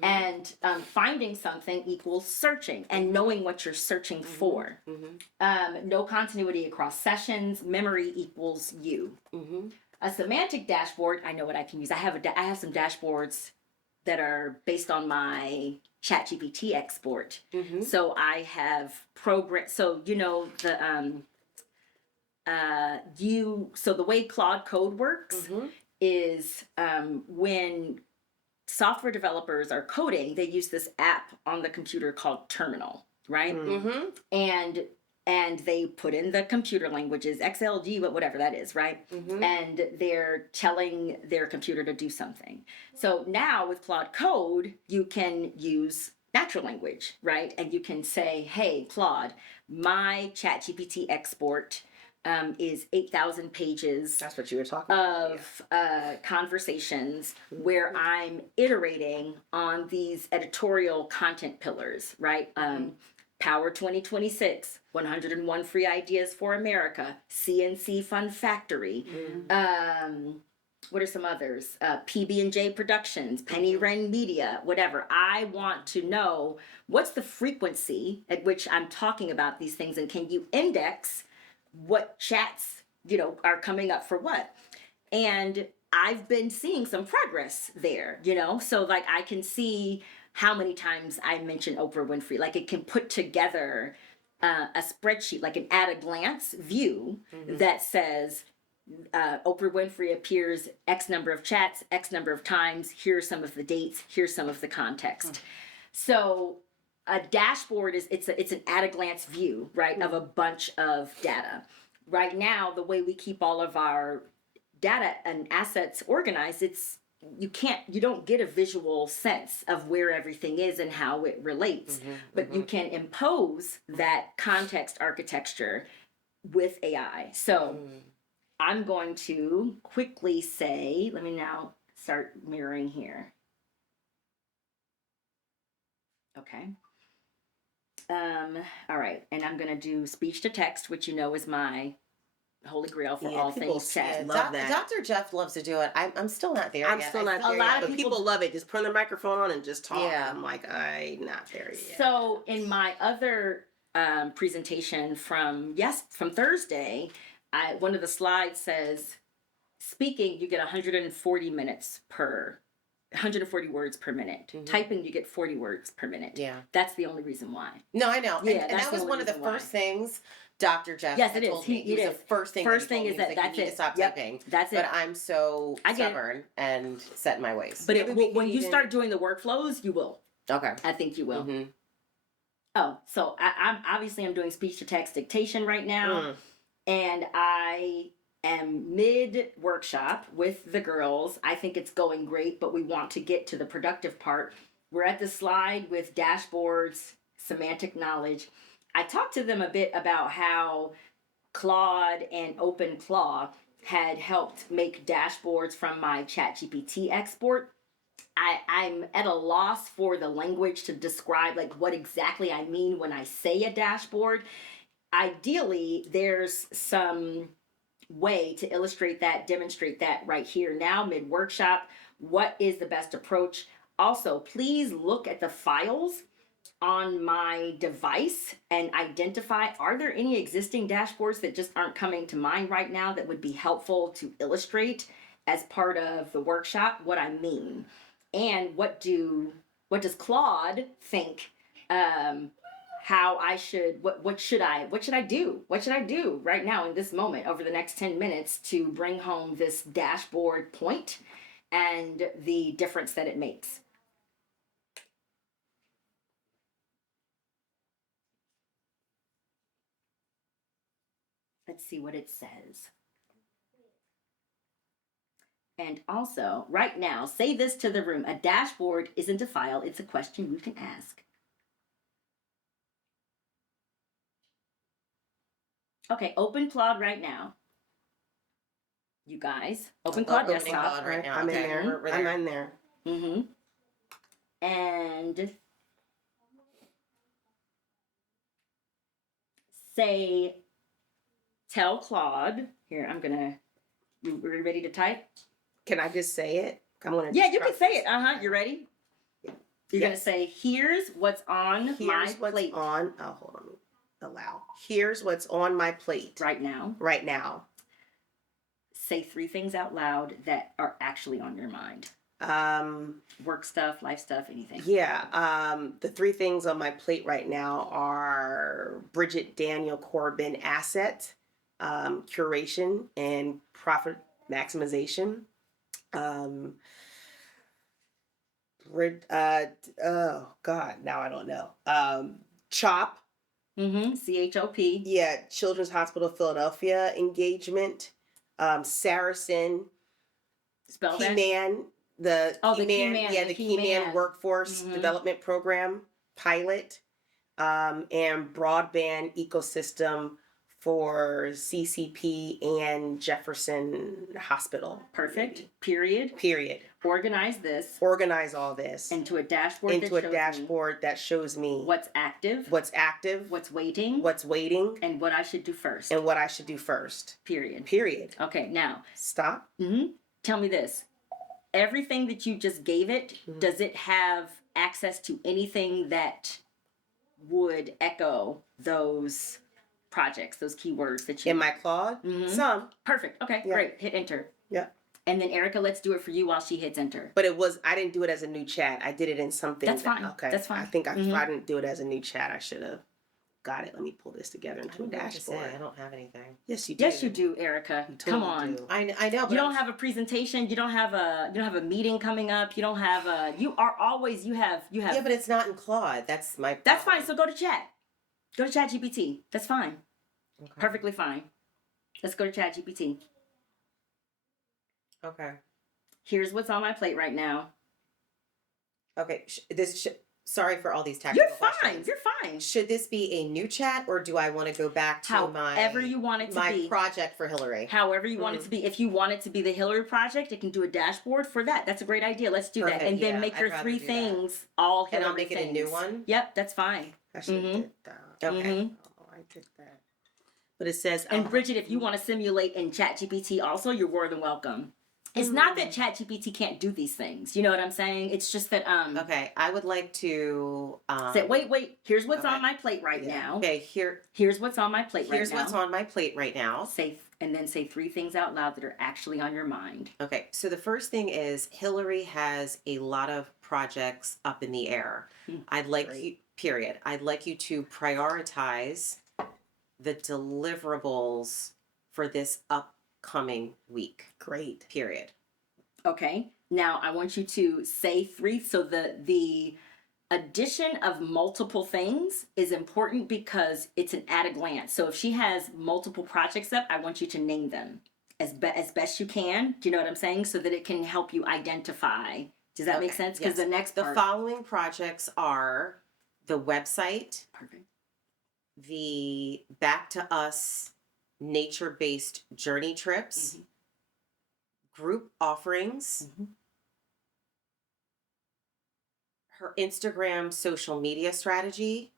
and finding something equals searching and knowing what you're searching for. No continuity across sessions. Memory equals you. A semantic dashboard, I know what I can use. I have some dashboards that are based on my ChatGPT export. So I have programmed. So so the way Claude Code works is when software developers are coding, they use this app on the computer called Terminal, right? And they put in the computer languages, XLG, whatever that is, right? And they're telling their computer to do something. So now with Claude Code, you can use natural language, right? And you can say, hey, Claude, my ChatGPT export is 8,000 pages. That's what you were talking of conversations where I'm iterating on these editorial content pillars, right? Power 2026, 101 Free Ideas for America, CNC Fun Factory. What are some others? PB&J Productions, Penny Wrenn Media, whatever. I want to know what's the frequency at which I'm talking about these things, and can you index what chats, are coming up for what? And I've been seeing some progress there, so like I can see how many times I mention Oprah Winfrey. Like it can put together a spreadsheet, like an at a glance view that says Oprah Winfrey appears X number of chats, X number of times. Here's some of the dates. Here's some of the context. So a dashboard it's an at a glance view, right, of a bunch of data. Right now, the way we keep all of our data and assets organized, you don't get a visual sense of where everything is and how it relates, but you can impose that context architecture with AI. So I'm going to quickly say, let me now start mirroring here. Okay. All right, and I'm gonna do speech to text, which is my holy grail for all things chat. Love that. Dr. Jeff loves to do it. I'm still not there yet. I'm still not there yet, but people love it. Just put the microphone on and just talk. Yeah. I'm like, I'm not there yet. So in my other presentation from Thursday, one of the slides says, speaking, you get 140 words per minute. Typing, you get 40 words per minute. Yeah. That's the only reason why. No, I know. Yeah, and that was one of the first things Dr. Jeff told me. It was the first thing First thing is that that's it. Stop typing. That's it. But I'm so stubborn and set in my ways. But when you start doing the workflows, you will. Okay. I think you will. Oh, so I'm doing speech to text dictation right now. And I am mid workshop with the girls. I think it's going great, but we want to get to the productive part. We're at the slide with dashboards, semantic knowledge. I talked to them a bit about how Claude and OpenClaw had helped make dashboards from my ChatGPT export. I'm at a loss for the language to describe like what exactly I mean when I say a dashboard. Ideally, there's some way to illustrate that, demonstrate that right here now, mid-workshop. What is the best approach? Also, please look at the files on my device and identify, are there any existing dashboards that just aren't coming to mind right now that would be helpful to illustrate as part of the workshop what I mean? And what does Claude think how I should, what should I do? What should I do right now in this moment over the next 10 minutes to bring home this dashboard point and the difference that it makes? Let's see what it says. And also, right now, say this to the room. A dashboard isn't a file, it's a question you can ask. Okay, open Claude right now. You guys, open Claude Desktop. Right now. I'm in there. I'm in there. And say, tell Claude. Here, you ready to type? Can I just say it? Yeah, you can say it. You ready? Yeah. You're going to say, here's what's on my plate. Hold on. Allow. Here's what's on my plate. Right now. Right now. Say 3 things out loud that are actually on your mind. Work stuff, life stuff, anything. Yeah. The 3 things on my plate right now are Bridget Daniel Corbin asset, curation and profit maximization. Oh God, now I don't know. CHOP. CHOP. Yeah, Children's Hospital of Philadelphia engagement. Saracen. Spell that. Keyman. The Keyman. the Keyman Workforce Development Program pilot. And broadband ecosystem for CCP and Jefferson Hospital. Perfect. Period. Organize all this into a dashboard that shows me what's active, what's waiting, and what I should do first. Period. Okay, now stop. Tell me this. Everything that you just gave it, does it have access to anything that would echo those projects, those keywords that you in my Claude? Some. Perfect. Okay, great. Hit enter. Yeah. And then Erica, let's do it for you while she hits enter. But I didn't do it as a new chat. I did it in something. That's fine. Okay. That's fine. I think if I didn't do it as a new chat, I should have got it. Let me pull this together into a dashboard. I don't have anything. Yes, you do. Yes, you do, Erica. Come on. I know. But you don't have a presentation. You don't have a meeting coming up. You don't have a. You are always. You have. Yeah, but it's not in Claude. That's my. That's fine. So go to chat. Go to ChatGPT. That's fine. Okay. Perfectly fine. Let's go to ChatGPT. Okay. Here's what's on my plate right now. Okay. Sorry for all these technical questions. You're fine. Should this be a new chat, or do I want to go back to however you want it to be? My project for Hillary. However you want it to be. If you want it to be the Hillary project, it can do a dashboard for that. That's a great idea. Let's do that. And then make your 3 things all Hillary And I'll make it a new one? Yep, that's fine. I should have did that. Okay. Oh, I did that. But it says. And Bridget, if you want to simulate in ChatGPT also, you're more than welcome. It's not that ChatGPT can't do these things. You know what I'm saying? It's just that Okay, I would like to say, wait. Here's what's on my plate right now. Okay, here's what's on my plate right now. Here's what's on my plate right now. Say 3 things out loud that are actually on your mind. Okay, so the first thing is Hillary has a lot of projects up in the air. I'd like you to prioritize the deliverables for this upcoming week. Great. Period. Okay. Now I want you to say 3. So the addition of multiple things is important because it's an at a glance. So if she has multiple projects up, I want you to name them as best you can. Do you know what I'm saying? So that it can help you identify. Does that make sense? Because the following projects are the website. Perfect. The Back to Us nature-based journey trips, group offerings, her Instagram social media strategy,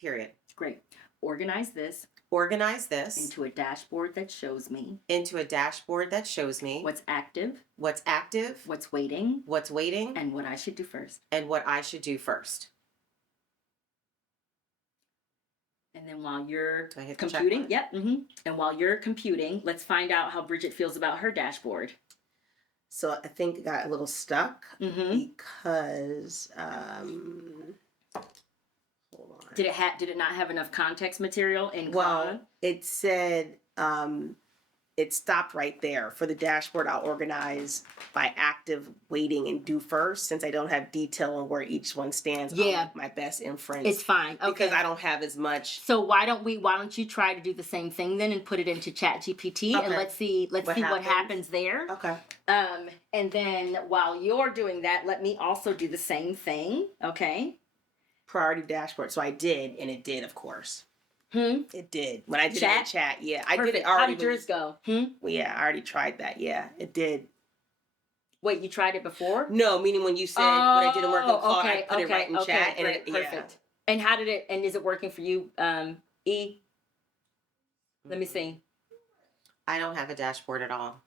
period. Great. Organize this into a dashboard that shows me what's active, what's waiting, and what I should do first. And then while you're computing, and while you're computing, let's find out how Bridget feels about her dashboard. So I think it got a little stuck because hold on. Did it not have enough context material in Well, Claude? it said it stopped right there. For the dashboard, I'll organize by active, waiting, and do first, since I don't have detail on where each one stands. I'll make my best inference. It's fine. Okay. Because I don't have as much. So why don't you try to do the same thing then and put it into ChatGPT and let's see what happens there. Okay. And then while you're doing that, let me also do the same thing. Okay. Priority dashboard. So I did, and it did, of course. It did. When I did it in chat, yeah. I did it already. How did yours go? Well, yeah, I already tried that. Yeah, it did. Wait, you tried it before? No, meaning when you said when I didn't work in Claude, I put it right in chat. Great, and perfect. And how did it, and is it working for you, E? Let me see. I don't have a dashboard at all.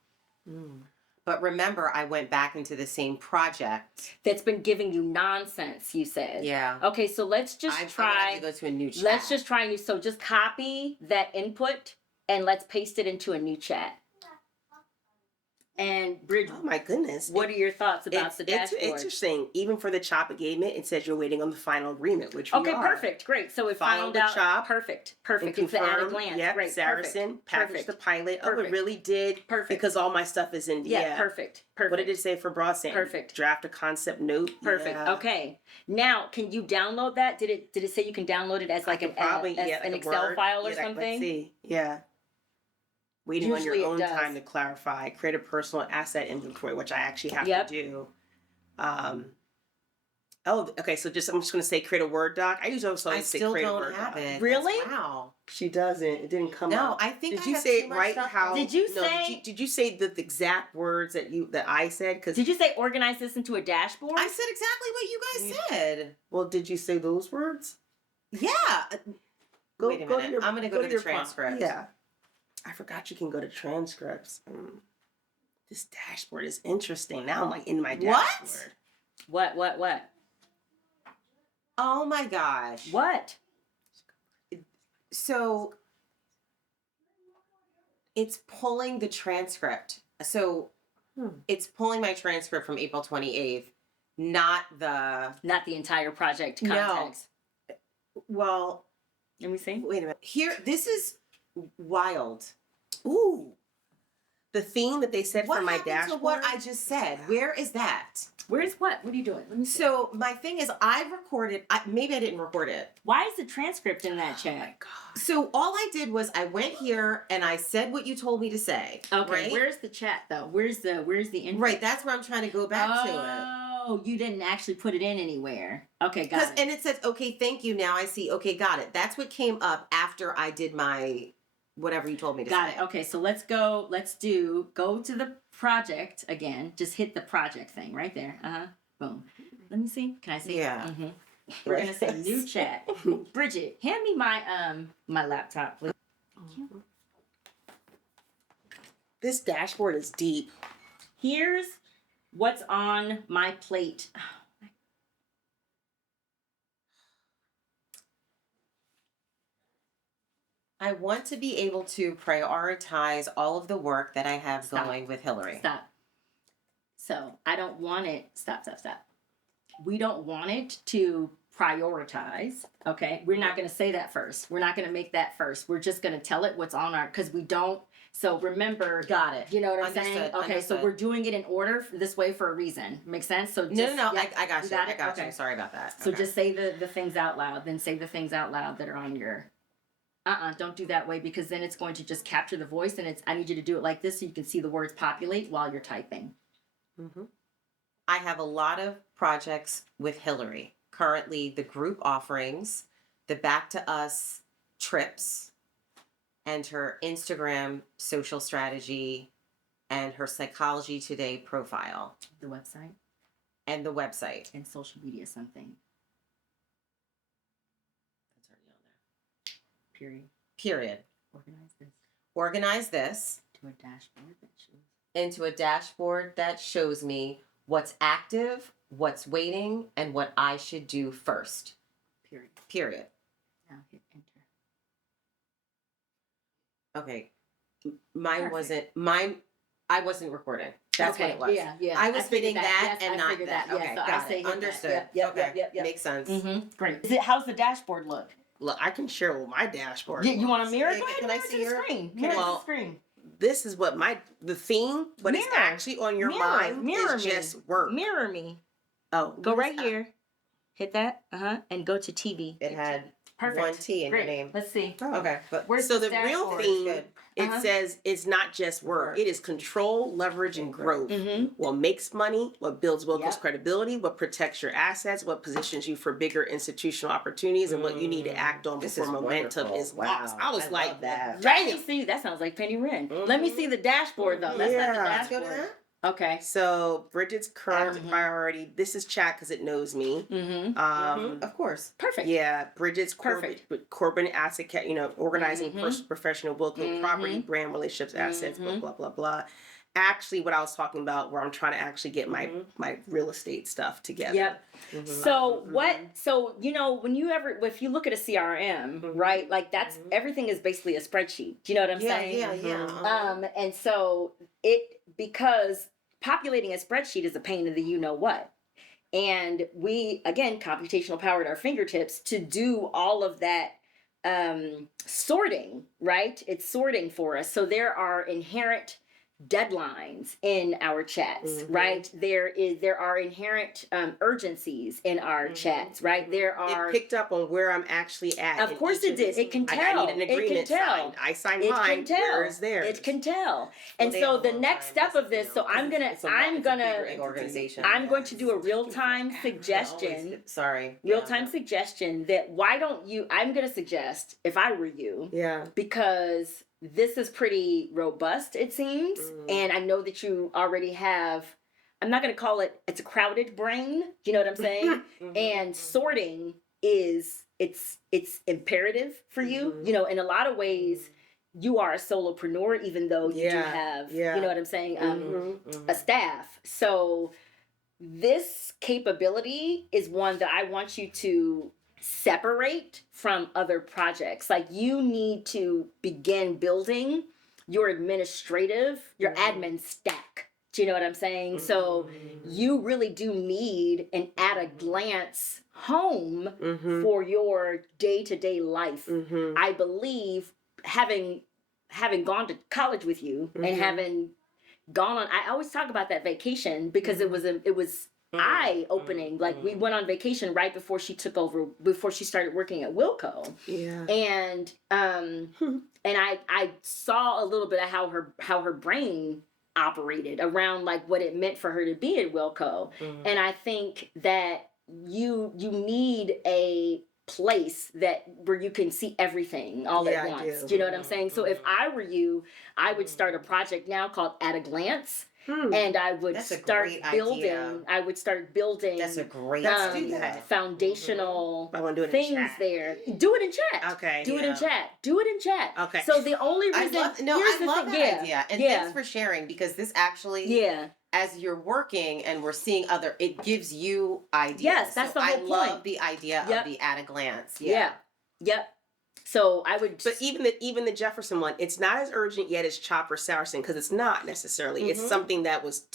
But remember, I went back into the same project. That's been giving you nonsense, you said. Yeah. Okay, so let's just try. I'm going to go to a new chat. Let's just try a new. So just copy that input and let's paste it into a new chat. And Bridget, oh my goodness. what are your thoughts about the dashboard? It's interesting. Even for the CHOP agreement, it says you're waiting on the final agreement, which we are. Perfect, great. So we Follow found the out. CHOP. Perfect. And It's the at a confirm, glance. yep, Great. Saracen, package the pilot. Oh, Perfect. it really did. Perfect. Because all my stuff is in, Yeah, perfect. What did it say for Broadstand? Perfect. Draft a concept note. Perfect. Yeah. Okay. Now, can you download that? Did it say you can download it as like an Excel Word. file or Yeah, something? Let's see. Yeah. Waiting Usually on it your own does. time to clarify. Create a personal asset inventory, which I actually have Yep. to do. Oh, okay. So I'm just going to say create a Word doc. I usually also I say still create a don't Word have doc. it. Really? Wow. She doesn't. It didn't come No, up. I think Did I you have say too it much right? stuff How? on. Did you No, say? Did you say the exact words that I said? Because Did you say organize this into a dashboard? I said exactly what you guys said. well, did you say those words? Yeah. Wait a minute. I'm going to go to the your prompt. transcript. Yeah. I forgot you can go to transcripts. This dashboard is interesting. Now I'm like in my dashboard. What? Oh my gosh. What? So it's pulling the transcript. So it's pulling my transcript from April 28th, not the entire project No. context. well, Let me see. wait a minute. Here this is wild. Ooh. The theme that they said What for my happened dashboard. to what I just said? Where is that? Where's what? What are you doing? Let me see. So my thing is I recorded maybe I didn't record it. Why is the transcript in that chat? So all I did was I went here and I said what you told me to say. Okay, right? where's the chat though? Where's the info? Right, that's where I'm trying to go back to it. Oh, you didn't actually put it in anywhere. Okay, got it. And it says, okay, thank you. Now I see. Okay, got it. That's what came up after I did my whatever you told me to Got say. it. Okay, so let's go to the project again. Just hit the project thing right there. Boom. Let me see. Can I see? Yeah. Mm-hmm. We're gonna say new chat. Bridget, hand me my my laptop, please. This dashboard is deep. Here's what's on my plate. I want to be able to prioritize all of the work that I have Stop. going with Hillary. Stop. So I don't want it. Stop. We don't want it to prioritize. Okay. We're not going to say that first. We're not going to make that first. We're just going to tell it what's on our, because we don't. So remember. Got it. You know what I'm saying? Understood, Okay. understood. So we're doing it in order this way for a reason. Makes sense? So just, No. yeah, I got you. I got Okay. you. Sorry about that. So Okay. just say the things out loud. Then say the things out loud that are on your. Don't do that way, because then it's going to just capture the voice, and I need you to do it like this so you can see the words populate while you're typing. Mm-hmm. I have a lot of projects with Hillary. Currently, the group offerings, the Back to Us trips, and her Instagram social strategy, and her Psychology Today profile. The website. And the website. And social media something. That's already on there. Period. Period. Organize this to a dashboard that shows. into a dashboard that shows me what's active, what's waiting, and what I should do first. Period. Now hit enter. Okay. Mine Perfect. I wasn't recording. That's okay. what it was. Yeah. I was fitting figured that yes, and I not figured that. Yes, Okay, so I got say it. hit that. Understood. Yep. Okay. Yep. Makes sense. Great. How's the dashboard look? Look, I can share what my dashboard. Yeah, you want a mirror? Yeah, Go ahead, can I mirror see to the your- screen. can Mirror I- to the Well, screen. This is what the theme, but it's Mirror. actually on your mind. Mirror is me. just work. Mirror me. Oh, Go what is right that? here. Hit that. And go to TV. It had Perfect. one T in Great. your name. Let's see. Oh. Okay, but Where's So this the real dashboard? theme, Good. it says it's not just work. It is control, leverage, and growth. What makes money, what builds Wilco's Yep. credibility, what protects your assets, what positions you for bigger institutional opportunities, and what you need to act on This before is momentum wonderful. is lost. I was I like, love that. Let me see. That sounds like Penny Wrenn. Let me see the dashboard though. That's not the Yeah. Let's go dashboard. to that. Okay. So Bridget's current priority. This is chat because it knows me. Of course. Perfect. Yeah, Bridget's Perfect. Corbin asset, organizing personal, professional, Wilco property, brand relationships, assets, blah blah blah blah. actually what I was talking about, where I'm trying to actually get my real estate stuff together. Yep. So if you look at a CRM, right, like that's everything is basically a spreadsheet. Do you know what I'm saying? Yeah. And so because populating a spreadsheet is a pain in the you know what. And we, again, computational power at our fingertips to do all of that sorting, right? It's sorting for us. So there are inherent deadlines in our chats, right? There are inherent urgencies in our chats, right? There are. It picked up on where I'm actually at. Of course it did. It can tell. I need an agreement signed. I signed mine. Where is theirs? It can tell. And so the next step of this, so I'm going to do a real-time suggestion. Real-time suggestion that I'm going to suggest, if I were you, because this is pretty robust, it seems. And I know that you already have, I'm not going to call it's a crowded brain. You know what I'm saying? And sorting it's imperative for you. You know, in a lot of ways, you are a solopreneur, even though you do have, you know what I'm saying, a staff. So this capability is one that I want you to separate from other projects. Like you need to begin building your your admin stack. Do you know what I'm saying? So you really do need an at a glance home for your day-to-day life. I believe having gone to college with you and having gone on, I always talk about that vacation because it was eye-opening. Like we went on vacation right before she started working at Wilco. And I saw a little bit of how her brain operated around like what it meant for her to be at Wilco. And I think that you need a place where you can see everything all at once. Do you know what I'm saying? So if I were you, I would start a project now called At a Glance. And I would start building. That's a great idea. Foundational things there. Do it in chat. Okay. Do it in chat. Okay. So the only reason I love that idea. And thanks for sharing, because this actually as you're working and we're seeing it gives you ideas. Yes, that's the whole point. I love the idea of the at a glance. Yep. So I would, but even the Jefferson one, it's not as urgent yet as Chop or Sourson, because it's not necessarily. It's something that was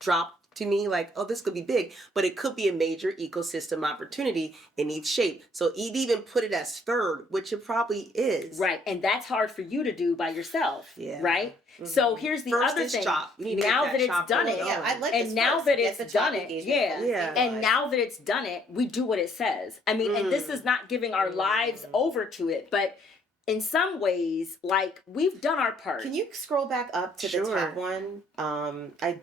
dropped to me like, oh, this could be big, but it could be a major ecosystem opportunity in each shape. So it even put it as third, which it probably is. Right, and that's hard for you to do by yourself. Right. So here's the other thing. Now that it's done it, and now that it's done it, and now that it's done it, we do what it says. I mean, and this is not giving our lives over to it, but in some ways, like, we've done our part. Can you scroll back up to the top one?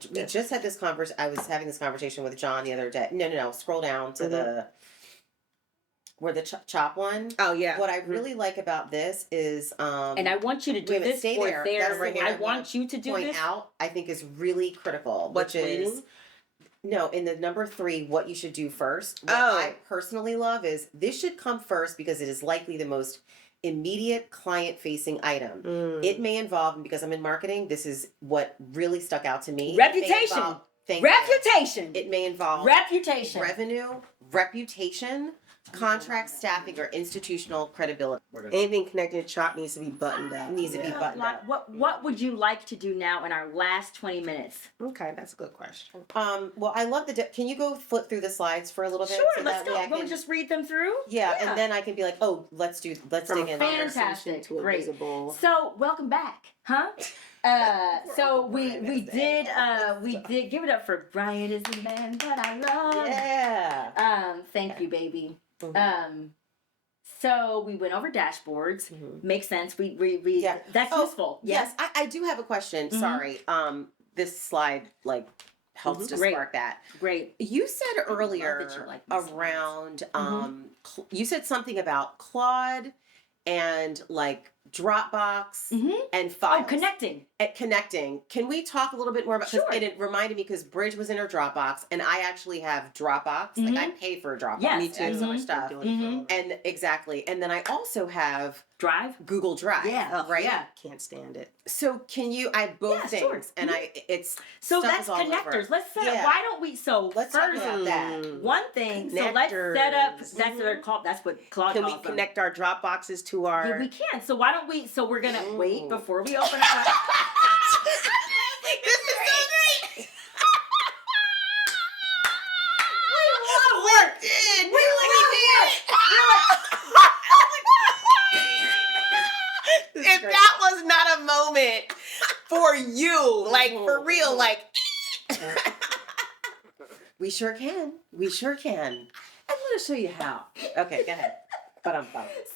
We just had this I was having this conversation with John the other day. No. Scroll down to where the chop one. Oh yeah. What I really like about this is, and I want you to do this. Stay there. I want you to do point this. out. I think is really critical. What's in the number 3, what you should do first. What I personally love is this should come first because it is likely the most immediate client-facing item. It may involve, because I'm in marketing, this is what really stuck out to me. Reputation. It may involve reputation, revenue, reputation, contract, staffing, or institutional credibility. Anything connected to Chop needs to be buttoned up. What would you like to do now in our last 20 minets? Okay, that's a good question. Well, I love can you go flip through the slides for a little bit? Sure, let's go. We'll just read them through. Yeah, and then I can be like, oh, let's dig in. Fantastic, great. So, welcome back, huh? So we did give it up for Brian is the man that I love. Yeah. Thank you, baby. So we went over dashboards. Makes sense. We that's useful. Yes, I do have a question. Sorry. This slide helps to spark that. Great. You said earlier around you said something about Claude and Dropbox and files. Oh, connecting. Can we talk a little bit more about? Sure. And it reminded me because Bridge was in her Dropbox, and I actually have Dropbox. I pay for a Dropbox. Yes. Me too. So much stuff. And exactly. And then I also have Drive? Google Drive. Yeah. Right? Yeah. Can't stand it. So can you, I have both Yeah, things, sure. and it's So stuff that's is all over. connectors. Let's set up. Yeah. Why don't we? So Let's talk first, about that. one thing. So let's set up. Connectors. That's what they're called. That's what Claude Can we calls them. connect our Dropboxes to our? Yeah, we can. So why don't we? So we're gonna wait Ooh. before we open up. This is so great. We worked in. We If that was not a moment for you, like for real, like We sure can. We sure can. I'm going to show you how. Okay, go ahead.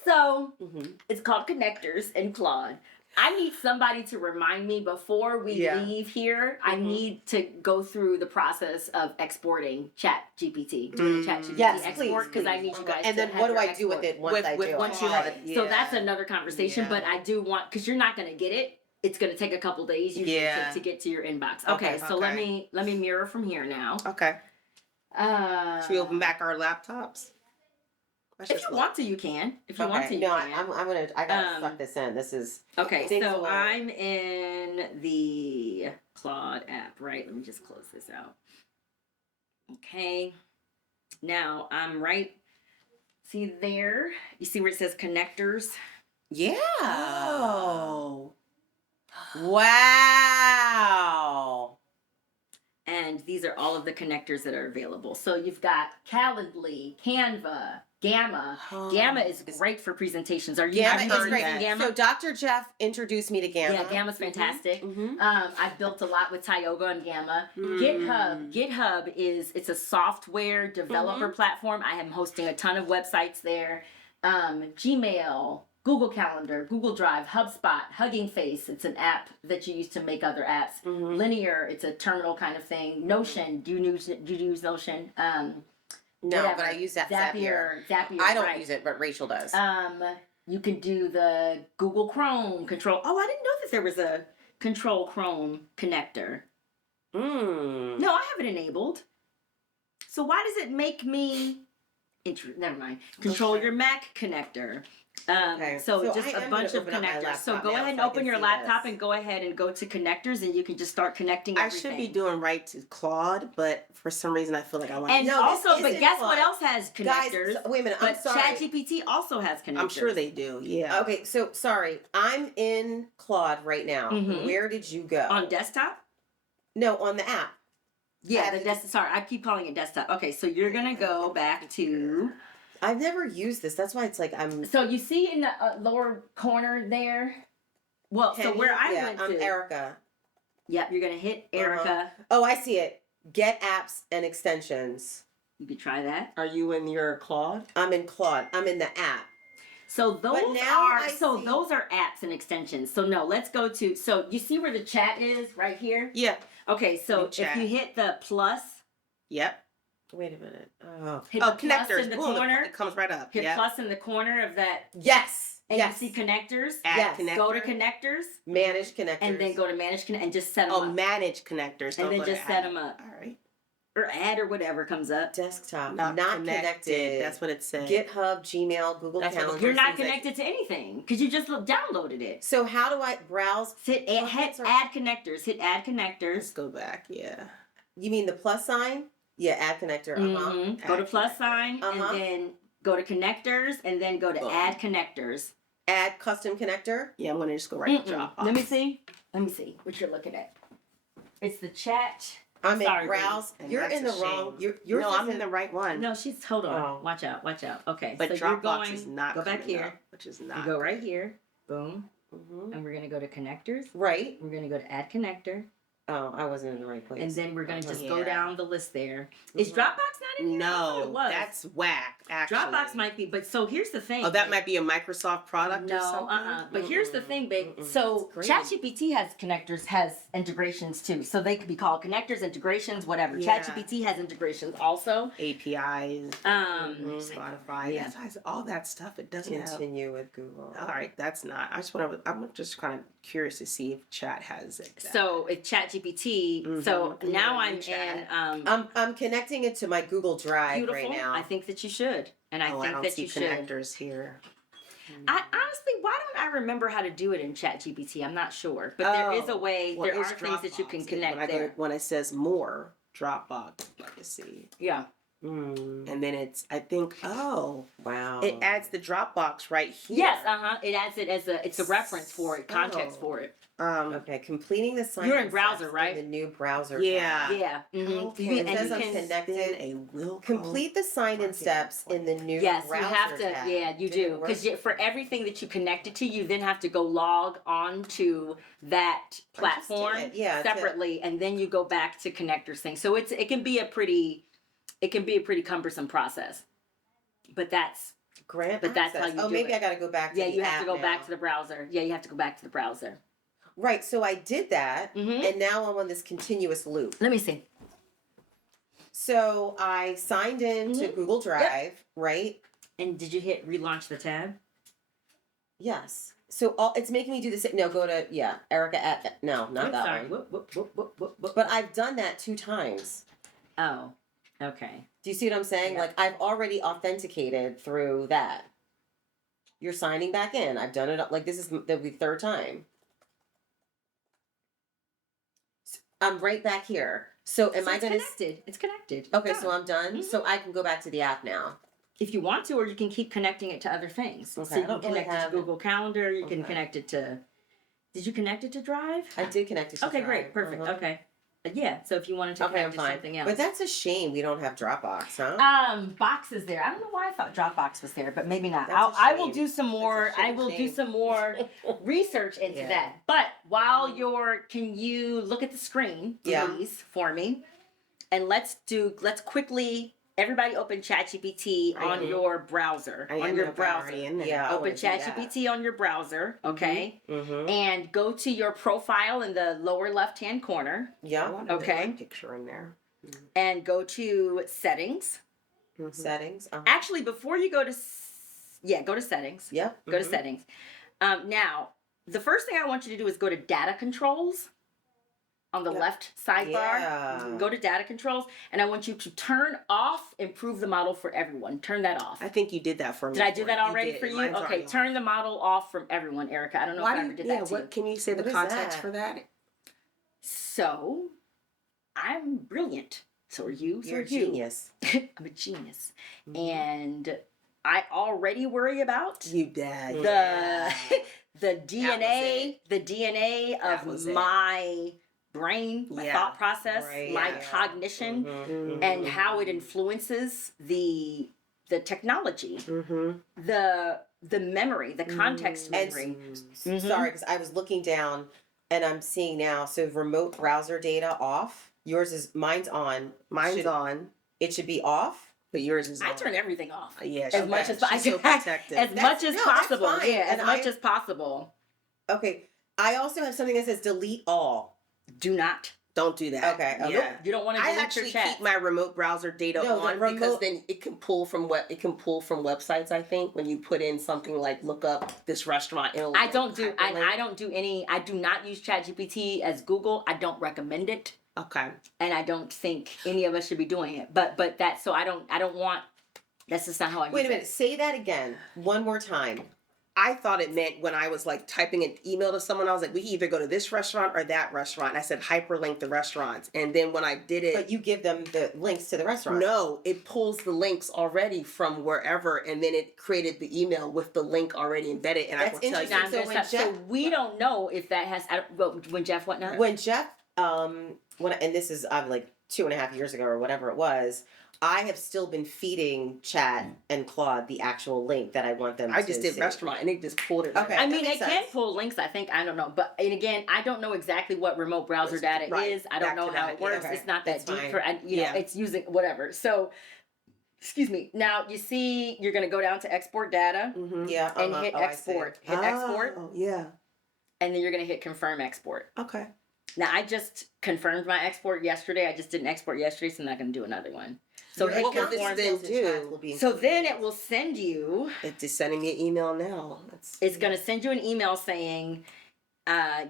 So Mm-hmm. it's called connectors in Claude. I need somebody to remind me before we Yeah. leave here. I need to go through the process of exporting ChatGPT. Doing the ChatGPT Yes, export please. because I need you guys. And to then have what do your I do with export. it once I do it? once you have it? So Yeah. that's another conversation. Yeah. But I do want because you're not going to get it. It's going to take a couple days usually Yeah. to get to your inbox. Okay, Okay, so let okay. me mirror from here now. Okay. Should we open back our laptops? Let's If just you look. want to, you can. If you want to, you No, can. I gotta suck this in. This is Okay, Things so will- I'm in the Claude app, right? Let me just close this out. Okay. Now I'm right. See there? You see where it says connectors? yeah. Oh. Wow. And these are all of the connectors that are available. So you've got Calendly, Canva, Gamma. Gamma is great for presentations. Are you Gamma is using great. Gamma? So Dr. Jeff introduced me to Gamma. Yeah, Gamma's fantastic. Mhm. I've built a lot with Tioga and Gamma. GitHub it's a software developer platform. I am hosting a ton of websites there. Gmail, Google Calendar, Google Drive, HubSpot, Hugging Face. It's an app that you use to make other apps. Linear, it's a terminal kind of thing. Notion, do you use Notion? No, Whatever. but I use that Zapier. Zapier. I don't right. use it, but Rachel does. You can do the Google Chrome control. Oh, I didn't know that there was a Control Chrome connector. No, I have it enabled. So why does it make me? Never mind. Control your Mac connector. Okay. So So just I am a bunch gonna of open up my connectors. So laptop go now ahead and so I open can your see laptop this. and go ahead and go to connectors, and you can just start connecting I everything. should be doing right to Claude, but for some reason I feel like I want And to. No, also, this but isn't guess what Claude. else has Guys, connectors? wait a minute. I'm But sorry. ChatGPT also has connectors. I'm sure they do. Yeah. Okay, so sorry. I'm in Claude right now. Mhm. Where did you go? On desktop? No, on the app. Yeah, sorry, I keep calling it desktop. Okay, so you're gonna go back to. I've never used this. That's why it's like I'm. So you see in the lower corner there. Well, so where I went I'm to. Erica. Yep, you're gonna hit Erica. Oh, I see it. Get apps and extensions. You could try that. Are you in your Claude? I'm in Claude. I'm in the app. So those now are I see- those are apps and extensions. So no, let's go to. So you see where the chat is right here. Yeah. Okay, so New if chat. you hit the plus, Yep. Wait a minute. Oh. hit Oh, the plus connectors. in the Boom, corner. it comes right up. Hit Yep. plus in the corner of that, Yes. and yes. you see connectors. Add yes. connector. Go to connectors, Manage connectors. and then go to manage and just set them Oh, up, manage connectors. and Don't then go to just set add. them up, All right. or add or whatever comes up. desktop. Not connected. That's what it said. GitHub, Gmail, Google That's what Calendar. You're not things that- connected to anything because you just downloaded it. So how do I browse? Hit add connectors. Hit add connectors. Let's go back. Yeah. You mean the plus sign? Yeah, add connector. Mhm. Go to Add plus connector. sign, Uh-huh. and then go to connectors, and then go to Boom. add connectors. Add custom connector. Yeah, I'm gonna just go right to Dropbox. Let me see. Let me see what you're looking at. It's the chat. I'm Sorry, in browse. And You're that's in the a wrong. shame. You're No, I'm in the right one. No, hold on. Oh. Watch out. Watch out. Okay. But so you're Dropbox going. is not Go back coming here. up, which is You not. go right here. Boom. Mhm. And we're gonna go to connectors. Right. We're gonna go to add connector, Oh, I wasn't in the right place. and then we're gonna just go Yeah. down the list there. Is Mhm. Dropbox not in here? I thought No, it was. that's whack. Actually, Dropbox might be, but so here's the thing. Oh, that babe. might be a Microsoft product or No, something. But here's the thing, babe. Mm-mm. So It's great. ChatGPT has connectors, has integrations too. So they could be called connectors, integrations, whatever. Yeah. ChatGPT has integrations also. APIs, Spotify, yeah. that's all that stuff. It doesn't have. Continue with Google. All right, that's not. I just want to. I'm just kind of curious to see if Chat has it. So if ChatGPT, so Mhm. now Yeah, I'm new chat. in I'm connecting it to my Google Drive beautiful. right now. I think that you should, and I Oh, I think don't that see you should. connectors here. I honestly, why don't I remember how to do it in ChatGPT? I'm not sure, but there is a way. Well, there are it's things that you can Dropbox. connect there. When it says more, Dropbox legacy. Yeah. And then I think, wow. Wow. It adds the Dropbox right here. Yes, it adds it as it's a reference for it, context for it. Okay, completing the sign. You're in browser, right? In the new browser. Yeah. tab. Yeah. Okay. And It says you I'm can connected. Complete the sign-in steps in the new Yes, browser you have to. tab. Yeah, you Did do. it work? Because for everything that you connected to, you then have to go log on to that platform separately, and then you go back to connectors thing. So it can be a pretty cumbersome process. But that's Grant that's how access. you do maybe it. I got to go back to Yeah, the you have app to go now. back to the browser. Yeah, you have to go back to the browser. Right, so I did that, Mhm. and now I'm on this continuous loop. Let me see. So I signed in to Google Drive, right? And did you hit relaunch the tab? Yes. So it's making me do the same. No, go to Erica at no, not that Sorry. one. Whoop. But I've done that 2 times. Oh, okay. Do you see what I'm saying? Yeah. Like I've already authenticated through that. You're signing back in. I've done it. Like this is the 3rd time. I'm right back here. So am I it's going to? connected? It's connected. Okay, Done. so I'm done. Mhm. So I can go back to the app now. If you want to, or you can keep connecting it to other things. Okay, So I you can don't really connect it have to Google Calendar. You can Okay. connect it to. Did you connect it to Drive? I did connect it to Okay, Drive. great, perfect. Uh-huh. Okay, yeah. So if you wanted to Okay, I'm connect to fine. something else, But that's a shame we don't have Dropbox, huh? Box is there. I don't know why I thought Dropbox was there, but maybe not. That's a I will shame. do some more. That's a I will do shame. some more research into Yeah. that. But while can you look at the screen, Yeah. please, for me, and let's quickly. Everybody open ChatGPT on your browser. On your browser. Yeah. Open ChatGPT on your browser, okay? Mm-hmm. And go to your profile in the lower left-hand corner. Yeah. Okay. Picture in there. And go to settings. Settings. Uh-huh. Actually, before you go to go to settings. Yep. Go to settings. Now, the first thing I want you to do is go to data controls on the left sidebar. Yeah. Go to data controls, and I want you to turn off improve the model for everyone. Turn that off. I think you did that for me. Did I do that You already did. for you? Mine's Okay, already turn on. the model off from everyone, Erica. I don't know if I ever did that to you. Can you say What the is context that? for that? So, I'm brilliant. So are you. So You're are a you. genius. I'm a genius. And I already worry about You did. the DNA of my brain, my thought process, my cognition, and how it influences the technology, the memory, the context memory. Sorry, because I was looking down and I'm seeing now. So remote browser data off. Mine's on. Mine's on, It should be off. but yours is on. I turn everything off. Yeah, as much as she's so protected. as much as that's possible. fine. Yeah, And as much as possible. Okay. I also have something that says delete all. Do not. Don't do that. Okay. Yeah. You don't want to I delete actually your chat. keep my remote browser data No, the on because remote- then it can pull from websites. I think when you put in something like look up this restaurant. I don't do any. I do not use ChatGPT as Google. I don't recommend it, Okay. and I don't think any of us should be doing it. But that's so I don't want. That's just not how I. Wait a use minute. Say that again. One more time. I thought it meant when I was like typing an email to someone, I was like, we can either go to this restaurant or that restaurant. I said hyperlink the restaurants. And then when I did it. But you give them the links to the restaurant. No, it pulls the links already from wherever, and then it created the email with the link already embedded. And That's I will tell you. interesting. So, so we don't know if that has. When Jeff what now? When Jeff, and this is like 2.5 years ago or whatever it was, I have still been feeding Chat and Claude the actual link that I want them I to just did see. restaurant, and it just pulled it. Okay. I mean, that it makes can sense. pull links. I think I don't know, but and again, I don't know exactly what remote browser data Right. is. I don't Back know to how that, it works. okay. It's not that That's deep fine. for, and you know, it's using whatever. So, excuse me. Now you see, you're going to go down to export data Yeah. and hit I see. export. Hit export, Yeah. and then you're going to hit confirm export. Okay. Now I just confirmed my export yesterday. I just didn't export yesterday, so I'm not going to do another one. So Your hit what will confirm. this then do? Will be So then it will send you. It's just sending me an email now. It's going to send you an email saying,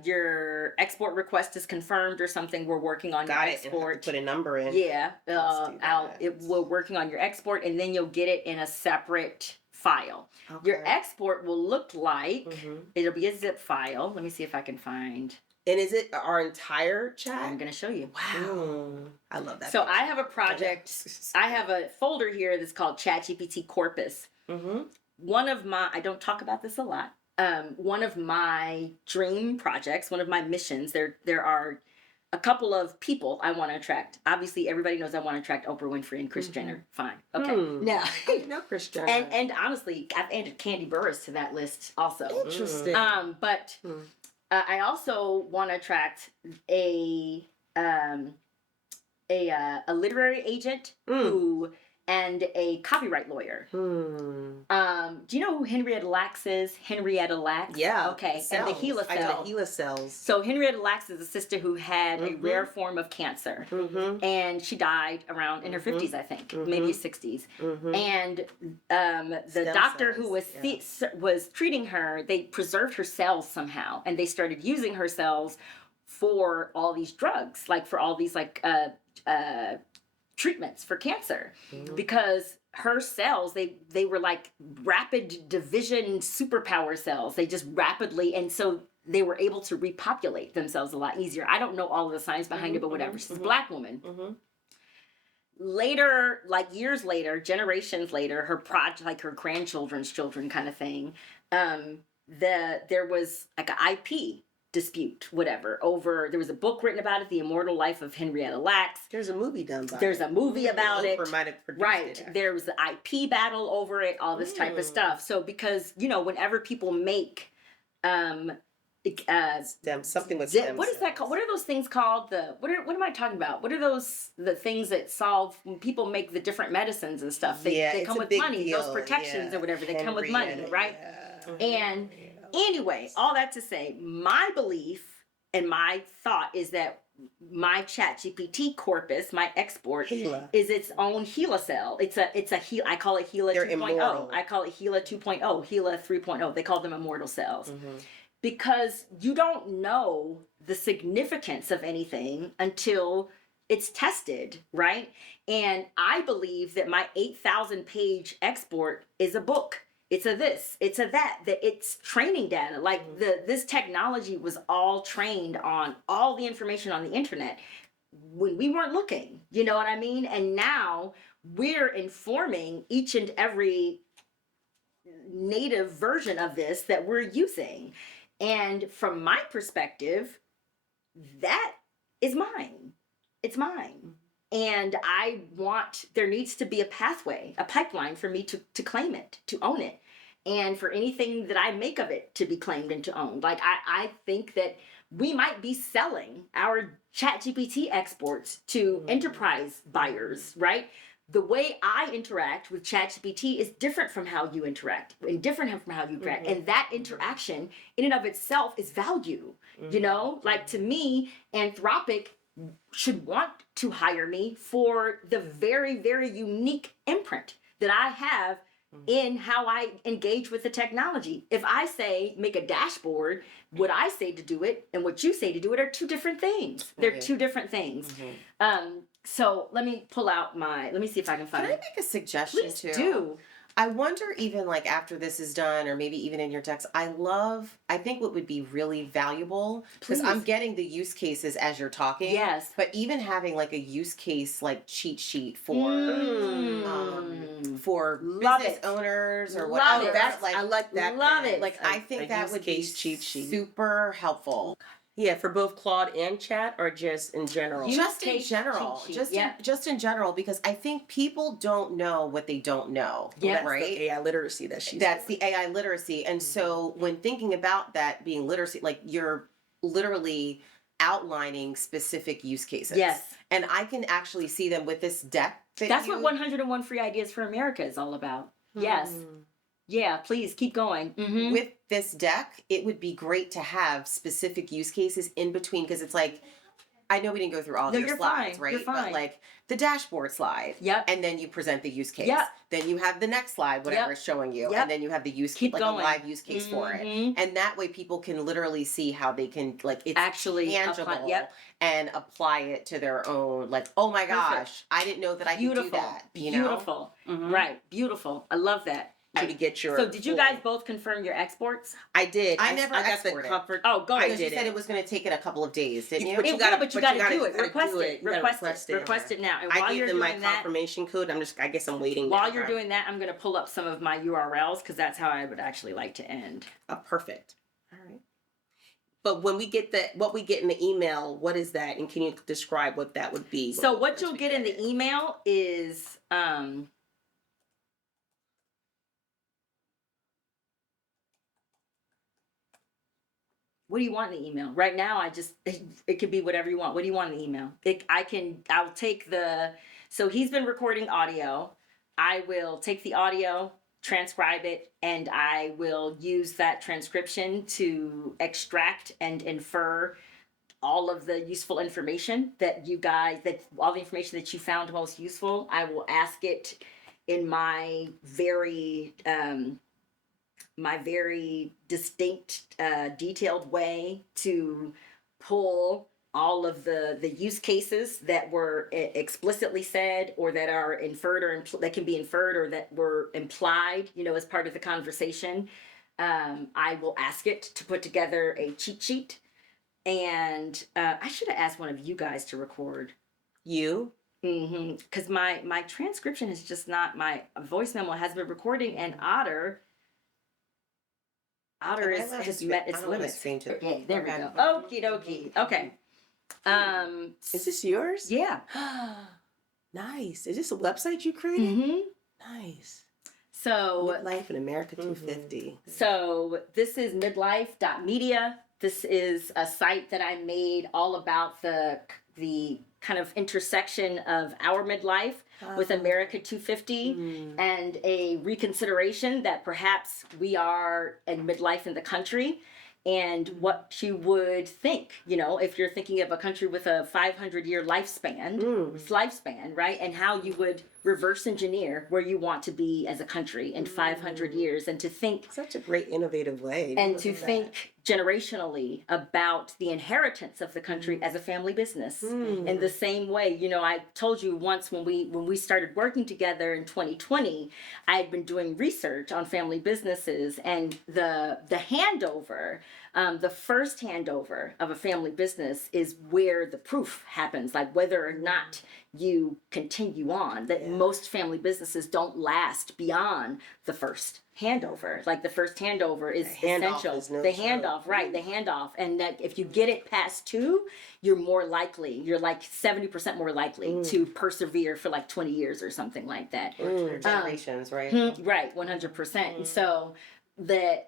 your export request is confirmed or something. We're working on your export. And put a number in. Yeah, we're working on your export, and then you'll get it in a separate file. Okay. Your export will look like it'll be a zip file. Let me see if I can find. And is it our entire chat? I'm going to show you. Wow. I love that. So I have a project. I have a folder here that's called ChatGPT Corpus. One of my, I don't talk about this a lot. One of my dream projects, one of my missions, there are a couple of people I want to attract. Obviously, everybody knows I want to attract Oprah Winfrey and Kris Jenner. Fine. Okay. Now, no Kris Jenner. And honestly, I've added Candy Burris to that list also. Interesting. But I also want to attract a literary agent who and a copyright lawyer. Do you know who Henrietta Lacks is? Henrietta Lacks? Yeah. Okay. And the HeLa cells. I know the HeLa cells. So Henrietta Lacks is a sister who had a rare form of cancer. And she died around in her 50s, I think. Maybe 60s. And the doctor who was treating her, they preserved her cells somehow. And they started using her cells for all these drugs. Like for all these treatments for cancer, because her cells, they were like rapid division superpower cells. They just rapidly, and so they were able to repopulate themselves a lot easier. I don't know all of the science behind it, but whatever. She's a Black woman. Later, like years later, generations later, her project, like her grandchildren's children kind of thing, there was like an IP dispute, whatever, over, there was a book written about it, The Immortal Life of Henrietta Lacks. There's a movie done by There's a movie about it. Might have produced right. It, there was an IP battle over it, all this type of stuff. So because, whenever people make something with stem what is that called? What are those things called? What am I talking about? What are the things that solve when people make the different medicines and stuff? They come with money, deal. Those protections or whatever, they come with money, right? And anyway, all that to say, my belief and my thought is that my ChatGPT corpus, my export, is its own HeLa cell. It's a HeLa. I call it HeLa 2.0. I call it HeLa 2.0, HeLa 3.0. They call them immortal cells. Because you don't know the significance of anything until it's tested, right? And I believe that my 8,000 page export is a book. It's a this, it's a that it's training data. Like this technology was all trained on all the information on the internet when we weren't looking, you know what I mean? And now we're informing each and every native version of this that we're using. And from my perspective, that is mine. It's mine. And there needs to be a pathway, a pipeline for me to claim it, to own it. And for anything that I make of it to be claimed and to own. Like, I think that we might be selling our ChatGPT exports to enterprise buyers, right? The way I interact with ChatGPT is different from how you interact, and different from how you interact. And that interaction in and of itself is value, Like, to me, Anthropic should want to hire me for the very, very unique imprint that I have in how I engage with the technology. If I say make a dashboard, what I say to do it and what you say to do it are two different things. They're two different things. So let me pull out let me see if I can find it. Can I make a suggestion Please too? do. I wonder, even like after this is done, or maybe even in your text, I think what would be really valuable, because I'm getting the use cases as you're talking. Yes. But even having like a use case like cheat sheet for business owners or whatever. I like that. Love it. Like, I think that would be cheat sheet. super helpful. Yeah, for both Claude and Chat, or just in general? Just in general. Just in general, because I think people don't know what they don't know. Yeah, right? That's the AI literacy That's the AI literacy. And so when thinking about that being literacy, like, you're literally outlining specific use cases. Yes. And I can actually see them with this deck. That's what 101 Free Ideas for America is all about. Yes. Yeah, please keep going. With this deck, it would be great to have specific use cases in between, because it's like, I know we didn't go through all No, your you're slides, fine. right? You're fine. But like the dashboard slide. Yep. And then you present the use case. Yep. Then you have the next slide, whatever Yep. it's showing you. Yep. And then you have the use case, Keep like going. a live use case for it. And that way people can literally see how they can, like, it's Actually tangible yep. and apply it to their own, like, oh my gosh, I didn't know that I could do that. You know? Beautiful. Right. Beautiful. I love that. To get your So did you guys both confirm your exports? I did. I never I got the exported. comfort. Oh, go ahead. You said it was going to take it a couple of days, didn't you? But you But gotta you gotta do it. gotta Request do it. You gotta Request it. Request it now. And I while gave you're them my doing that, confirmation code. I guess I'm waiting. while you're doing that, I'm gonna pull up some of my URLs because that's how I would actually like to end. Perfect. All right. But when we get what we get in the email, what is that? And can you describe what that would be? So what you'll get in the email is what do you want in the email? Right now, it could be whatever you want. What do you want in the email? I'll take so he's been recording audio. I will take the audio, transcribe it, and I will use that transcription to extract and infer all of the useful information all the information that you found most useful. I will ask it in my very distinct, detailed way to pull all of the use cases that were explicitly said or that are inferred or that can be inferred or that were implied, as part of the conversation. I will ask it to put together a cheat sheet. And I should have asked one of you guys to record. You? Because my transcription is just not, my voice memo has been recording, and Otter has met its limits. Yeah, there we go. Okie dokie. Okay. Is this yours? Yeah. Nice. Is this a website you created? Nice. So Midlife in America 250. So this is midlife.media. This is a site that I made all about the kind of intersection of our midlife with America 250 and a reconsideration that perhaps we are in midlife in the country and what you would think, if you're thinking of a country with a 500-year lifespan, right? And how you would reverse engineer where you want to be as a country in 500 years, and to think such a great innovative way. And to think generationally about the inheritance of the country as a family business. In the same way, I told you once when we started working together in 2020, I had been doing research on family businesses, and the handover, the first handover of a family business is where the proof happens, like whether or not you continue on. That most family businesses don't last beyond the first handover. Like the first handover is essential. The handoff, right? The handoff, and that if you get it past 2, you're like 70% more likely to persevere for like 20 years or something like that. Generations, right? Right, 100%. And so the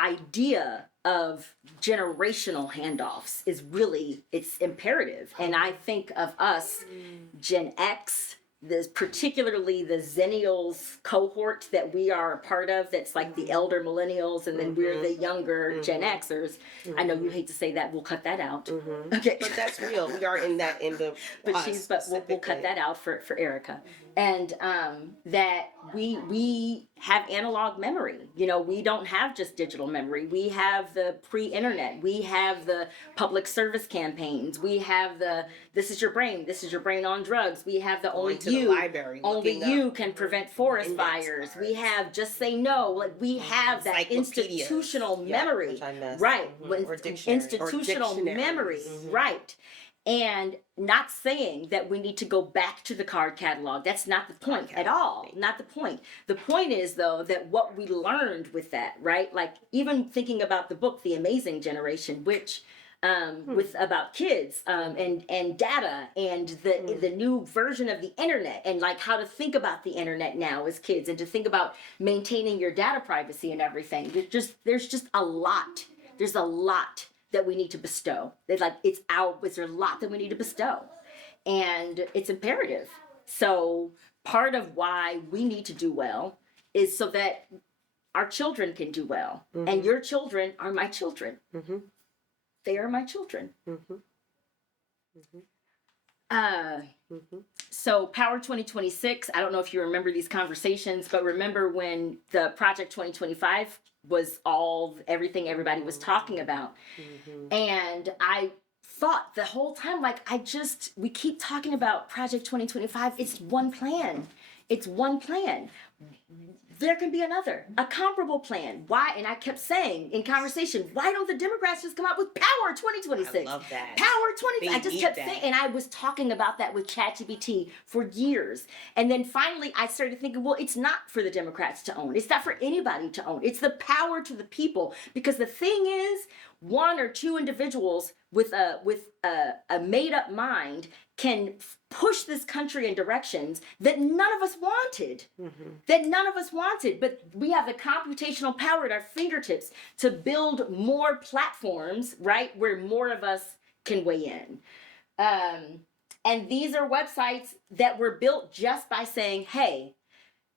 idea of generational handoffs is really, it's imperative. And I think of us, Gen X, particularly the Zennials cohort that we are a part of, that's like the elder millennials, and then we're the younger Gen Xers. I know you hate to say that. We'll cut that out. Okay, but that's real. We are in the. But we'll cut that out for Erica, and that we have analog memory. We don't have just digital memory. We have the pre-internet. We have the public service campaigns. We have this is your brain on drugs. We have the only you can prevent forest fires. We have Just Say No. Like we have that institutional memory, right? Institutional memory, right? And not saying that we need to go back to the card catalog. That's not the point at all. Not the point. The point is, though, that what we learned with that, right? Like even thinking about the book, The Amazing Generation, which with about kids and data and the new version of the internet, and like how to think about the internet now as kids, and to think about maintaining your data privacy and everything. There's just a lot. There's a lot that we need to bestow. There's a lot that we need to bestow, and it's imperative. So part of why we need to do well is so that our children can do well, and your children are my children. They are my children. So Power 2026, I don't know if you remember these conversations, but remember when the Project 2025 was everything everybody was talking about. And I thought the whole time, like, we keep talking about Project 2025. It's one plan. It's one plan. There can be a comparable plan. Why? And I kept saying in conversation, why don't the Democrats just come out with Power 2026? I love that. Power 20. I just kept saying, and I was talking about that with ChatGPT for years. And then finally I started thinking, well, it's not for the Democrats to own. It's not for anybody to own. It's the power to the people. Because the thing is, one or two individuals with a made up mind can push this country in directions that none of us wanted. But we have the computational power at our fingertips to build more platforms, right, where more of us can weigh in. And these are websites that were built just by saying, hey,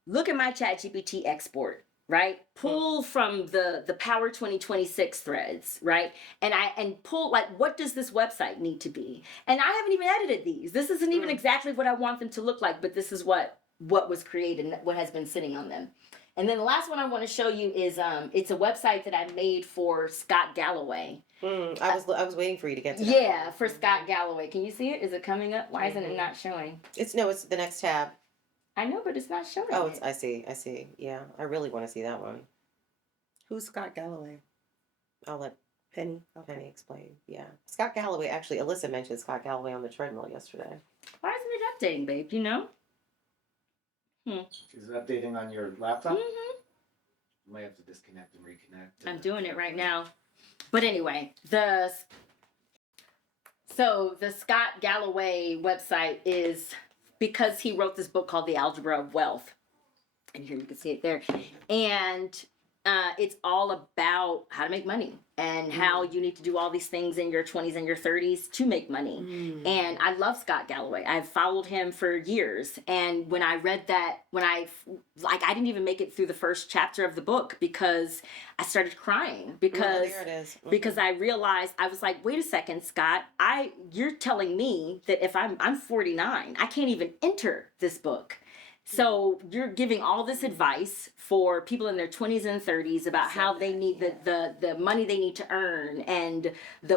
look at my ChatGPT export. Right? Pull from the Power 2026 threads, right? And pull, like, what does this website need to be? And I haven't even edited these. This isn't even exactly what I want them to look like, but this is what was created and what has been sitting on them. And then the last one I want to show you is it's a website that I made for Scott Galloway. I was waiting for you to get to that. Yeah, for Scott Galloway. Can you see it? Is it coming up? Why isn't it not showing? It's the next tab. I know, but it's not showing. Oh, I see. Yeah, I really want to see that one. Who's Scott Galloway? I'll let Penny explain. Yeah, Scott Galloway. Actually, Alyssa mentioned Scott Galloway on the treadmill yesterday. Why isn't it updating, babe? You know? Is it updating on your laptop? You might have to disconnect and reconnect. I'm doing it right now. But anyway, the Scott Galloway website is because he wrote this book called The Algebra of Wealth. And here you can see it there. And it's all about how to make money and how you need to do all these things in your 20s and your 30s to make money. And I love Scott Galloway. I've followed him for years. And when I read that, I didn't even make it through the first chapter of the book because I started crying because there it is. Because I realized, I was like, wait a second, Scott, you're telling me that if I'm 49, I can't even enter this book. So you're giving all this advice for people in their 20s and 30s about how they need the money they need to earn and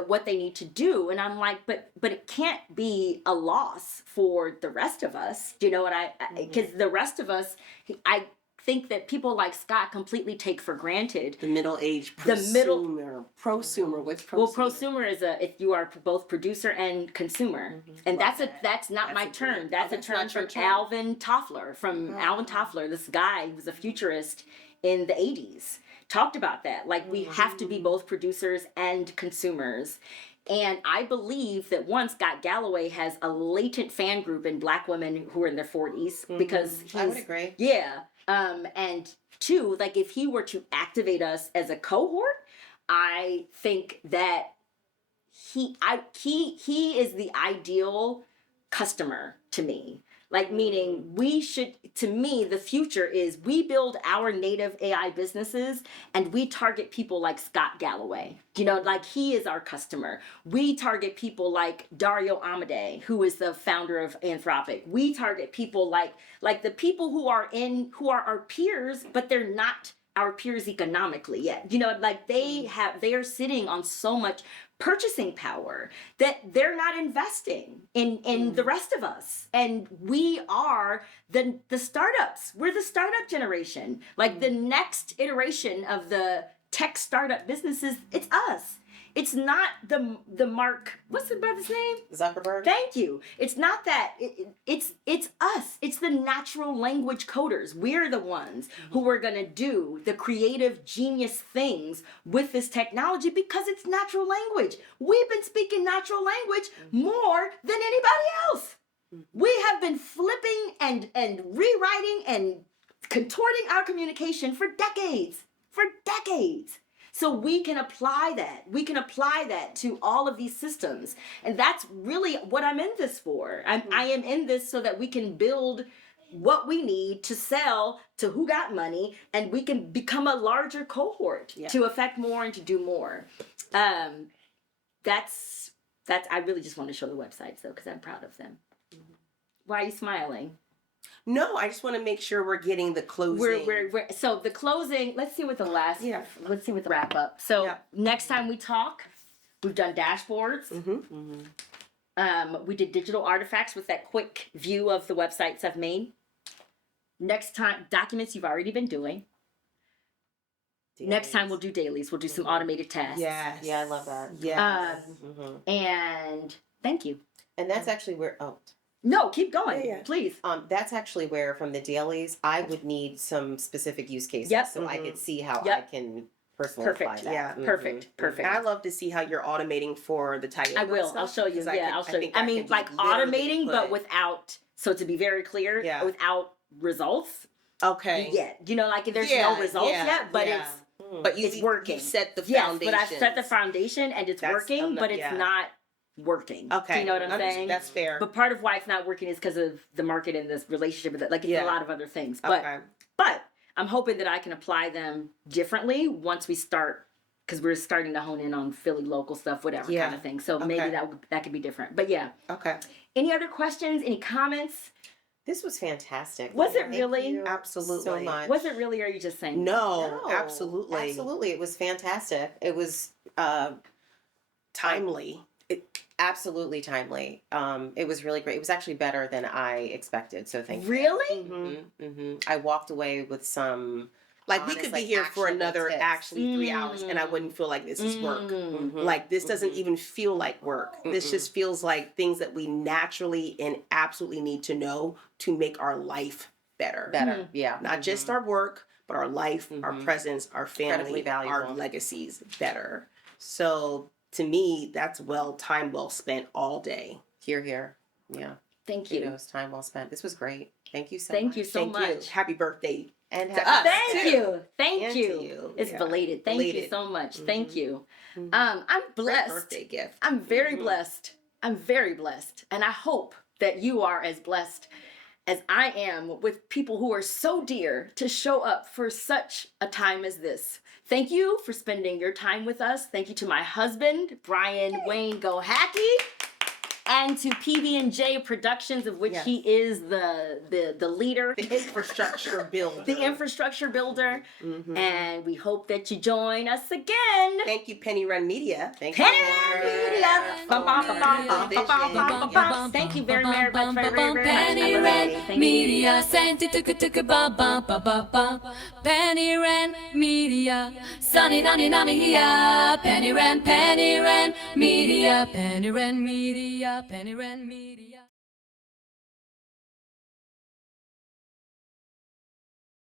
what they need to do. And I'm like, but it can't be a loss for the rest of us. Do you know what because the rest of us, I think that people like Scott completely take for granted. The middle-aged prosumer. Well, prosumer is if you are both producer and consumer. And that's not my term. That's a term from Alvin Toffler. Alvin Toffler, this guy who was a futurist in the 80s, talked about that. Like, we have to be both producers and consumers. And I believe that Scott Galloway has a latent fan group in Black women who are in their 40s because I would agree. Yeah. And two, like, if he were to activate us as a cohort, I think that he is the ideal customer to me. Like, meaning to me, the future is we build our native AI businesses and we target people like Scott Galloway. You know, like, he is our customer. We target people like Dario Amodei, who is the founder of Anthropic. We target people like the people who are our peers, but they're not our peers economically yet. You know, like, they are sitting on so much purchasing power that they're not investing in the rest of us. And we are the startups. We're the startup generation. Like, the next iteration of the tech startup businesses, it's us. It's not the Mark, what's the brother's name? Zuckerberg. Thank you. It's not that. It's us. It's the natural language coders. We're the ones who are going to do the creative genius things with this technology because it's natural language. We've been speaking natural language more than anybody else. We have been flipping and rewriting and contorting our communication for decades. So we can apply that. We can apply that to all of these systems. And that's really what I'm in this for. I am in this so that we can build what we need to sell to who got money, and we can become a larger cohort to affect more and to do more. That's I really just want to show the websites though, because I'm proud of them. Why are you smiling? No, I just want to make sure we're getting the closing. So the closing, let's see what the wrap up. So next time we talk, we've done dashboards. We did digital artifacts with that quick view of the websites I've made. Next time, documents you've already been doing. Dailies. Next time we'll do dailies. We'll do some automated tasks. Yes. Yeah, I love that. Yeah. And thank you. And that's actually where, no, keep going, please. That's actually where from the dailies, I would need some specific use cases so I could see how I can personally apply that. Yeah. Perfect. And I love to see how you're automating for the Toyota. I will. I'll show you. I'll show you. I mean, like automating, but without, so to be very clear, without results. Okay. Yeah. You know, like there's no results yet, but it's working. You set the yes, foundation. but I've set the foundation and it's working, but it's not working. Okay. Do you know what I'm saying? That's fair. But part of why it's not working is because of the market and this relationship with it. Like it's a lot of other things. But I'm hoping that I can apply them differently once we start, because we're starting to hone in on Philly local stuff, whatever kind of thing. So maybe that could be different. But yeah. Okay. Any other questions? Any comments? This was fantastic. Was it really? Absolutely. So much. Was it really, or are you just saying? No, absolutely. Absolutely. It was fantastic. It was timely. Absolutely timely. It was really great. It was actually better than I expected. So thank you. Really? I walked away with some. Like we could be here for another actually 3 hours and I wouldn't feel like this is work. Like this doesn't even feel like work. This just feels like things that we naturally and absolutely need to know to make our life better. Yeah. Not just our work, but our life, our presence, our family, our legacies better. So to me, that's time well spent all day. Here. Yeah. Thank you. It was time well spent. This was great. Thank you so much. Thank you so much. Happy birthday. And to us. Thank you. It's belated. Thank you so much. Thank you. I'm blessed. Great birthday gift. I'm very blessed. I'm very blessed. And I hope that you are as blessed as I am with people who are so dear to show up for such a time as this. Thank you for spending your time with us. Thank you to my husband, Brian Wayne Gohacky. And to PB&J Productions, of which he is the leader. The infrastructure builder. The infrastructure builder. And we hope that you join us again. Thank you, Wrenn Media. Thank you very much. Wrenn Media. Wrenn Media. Sunny Nani here. Wrenn Media. Wrenn Media. Wrenn Media.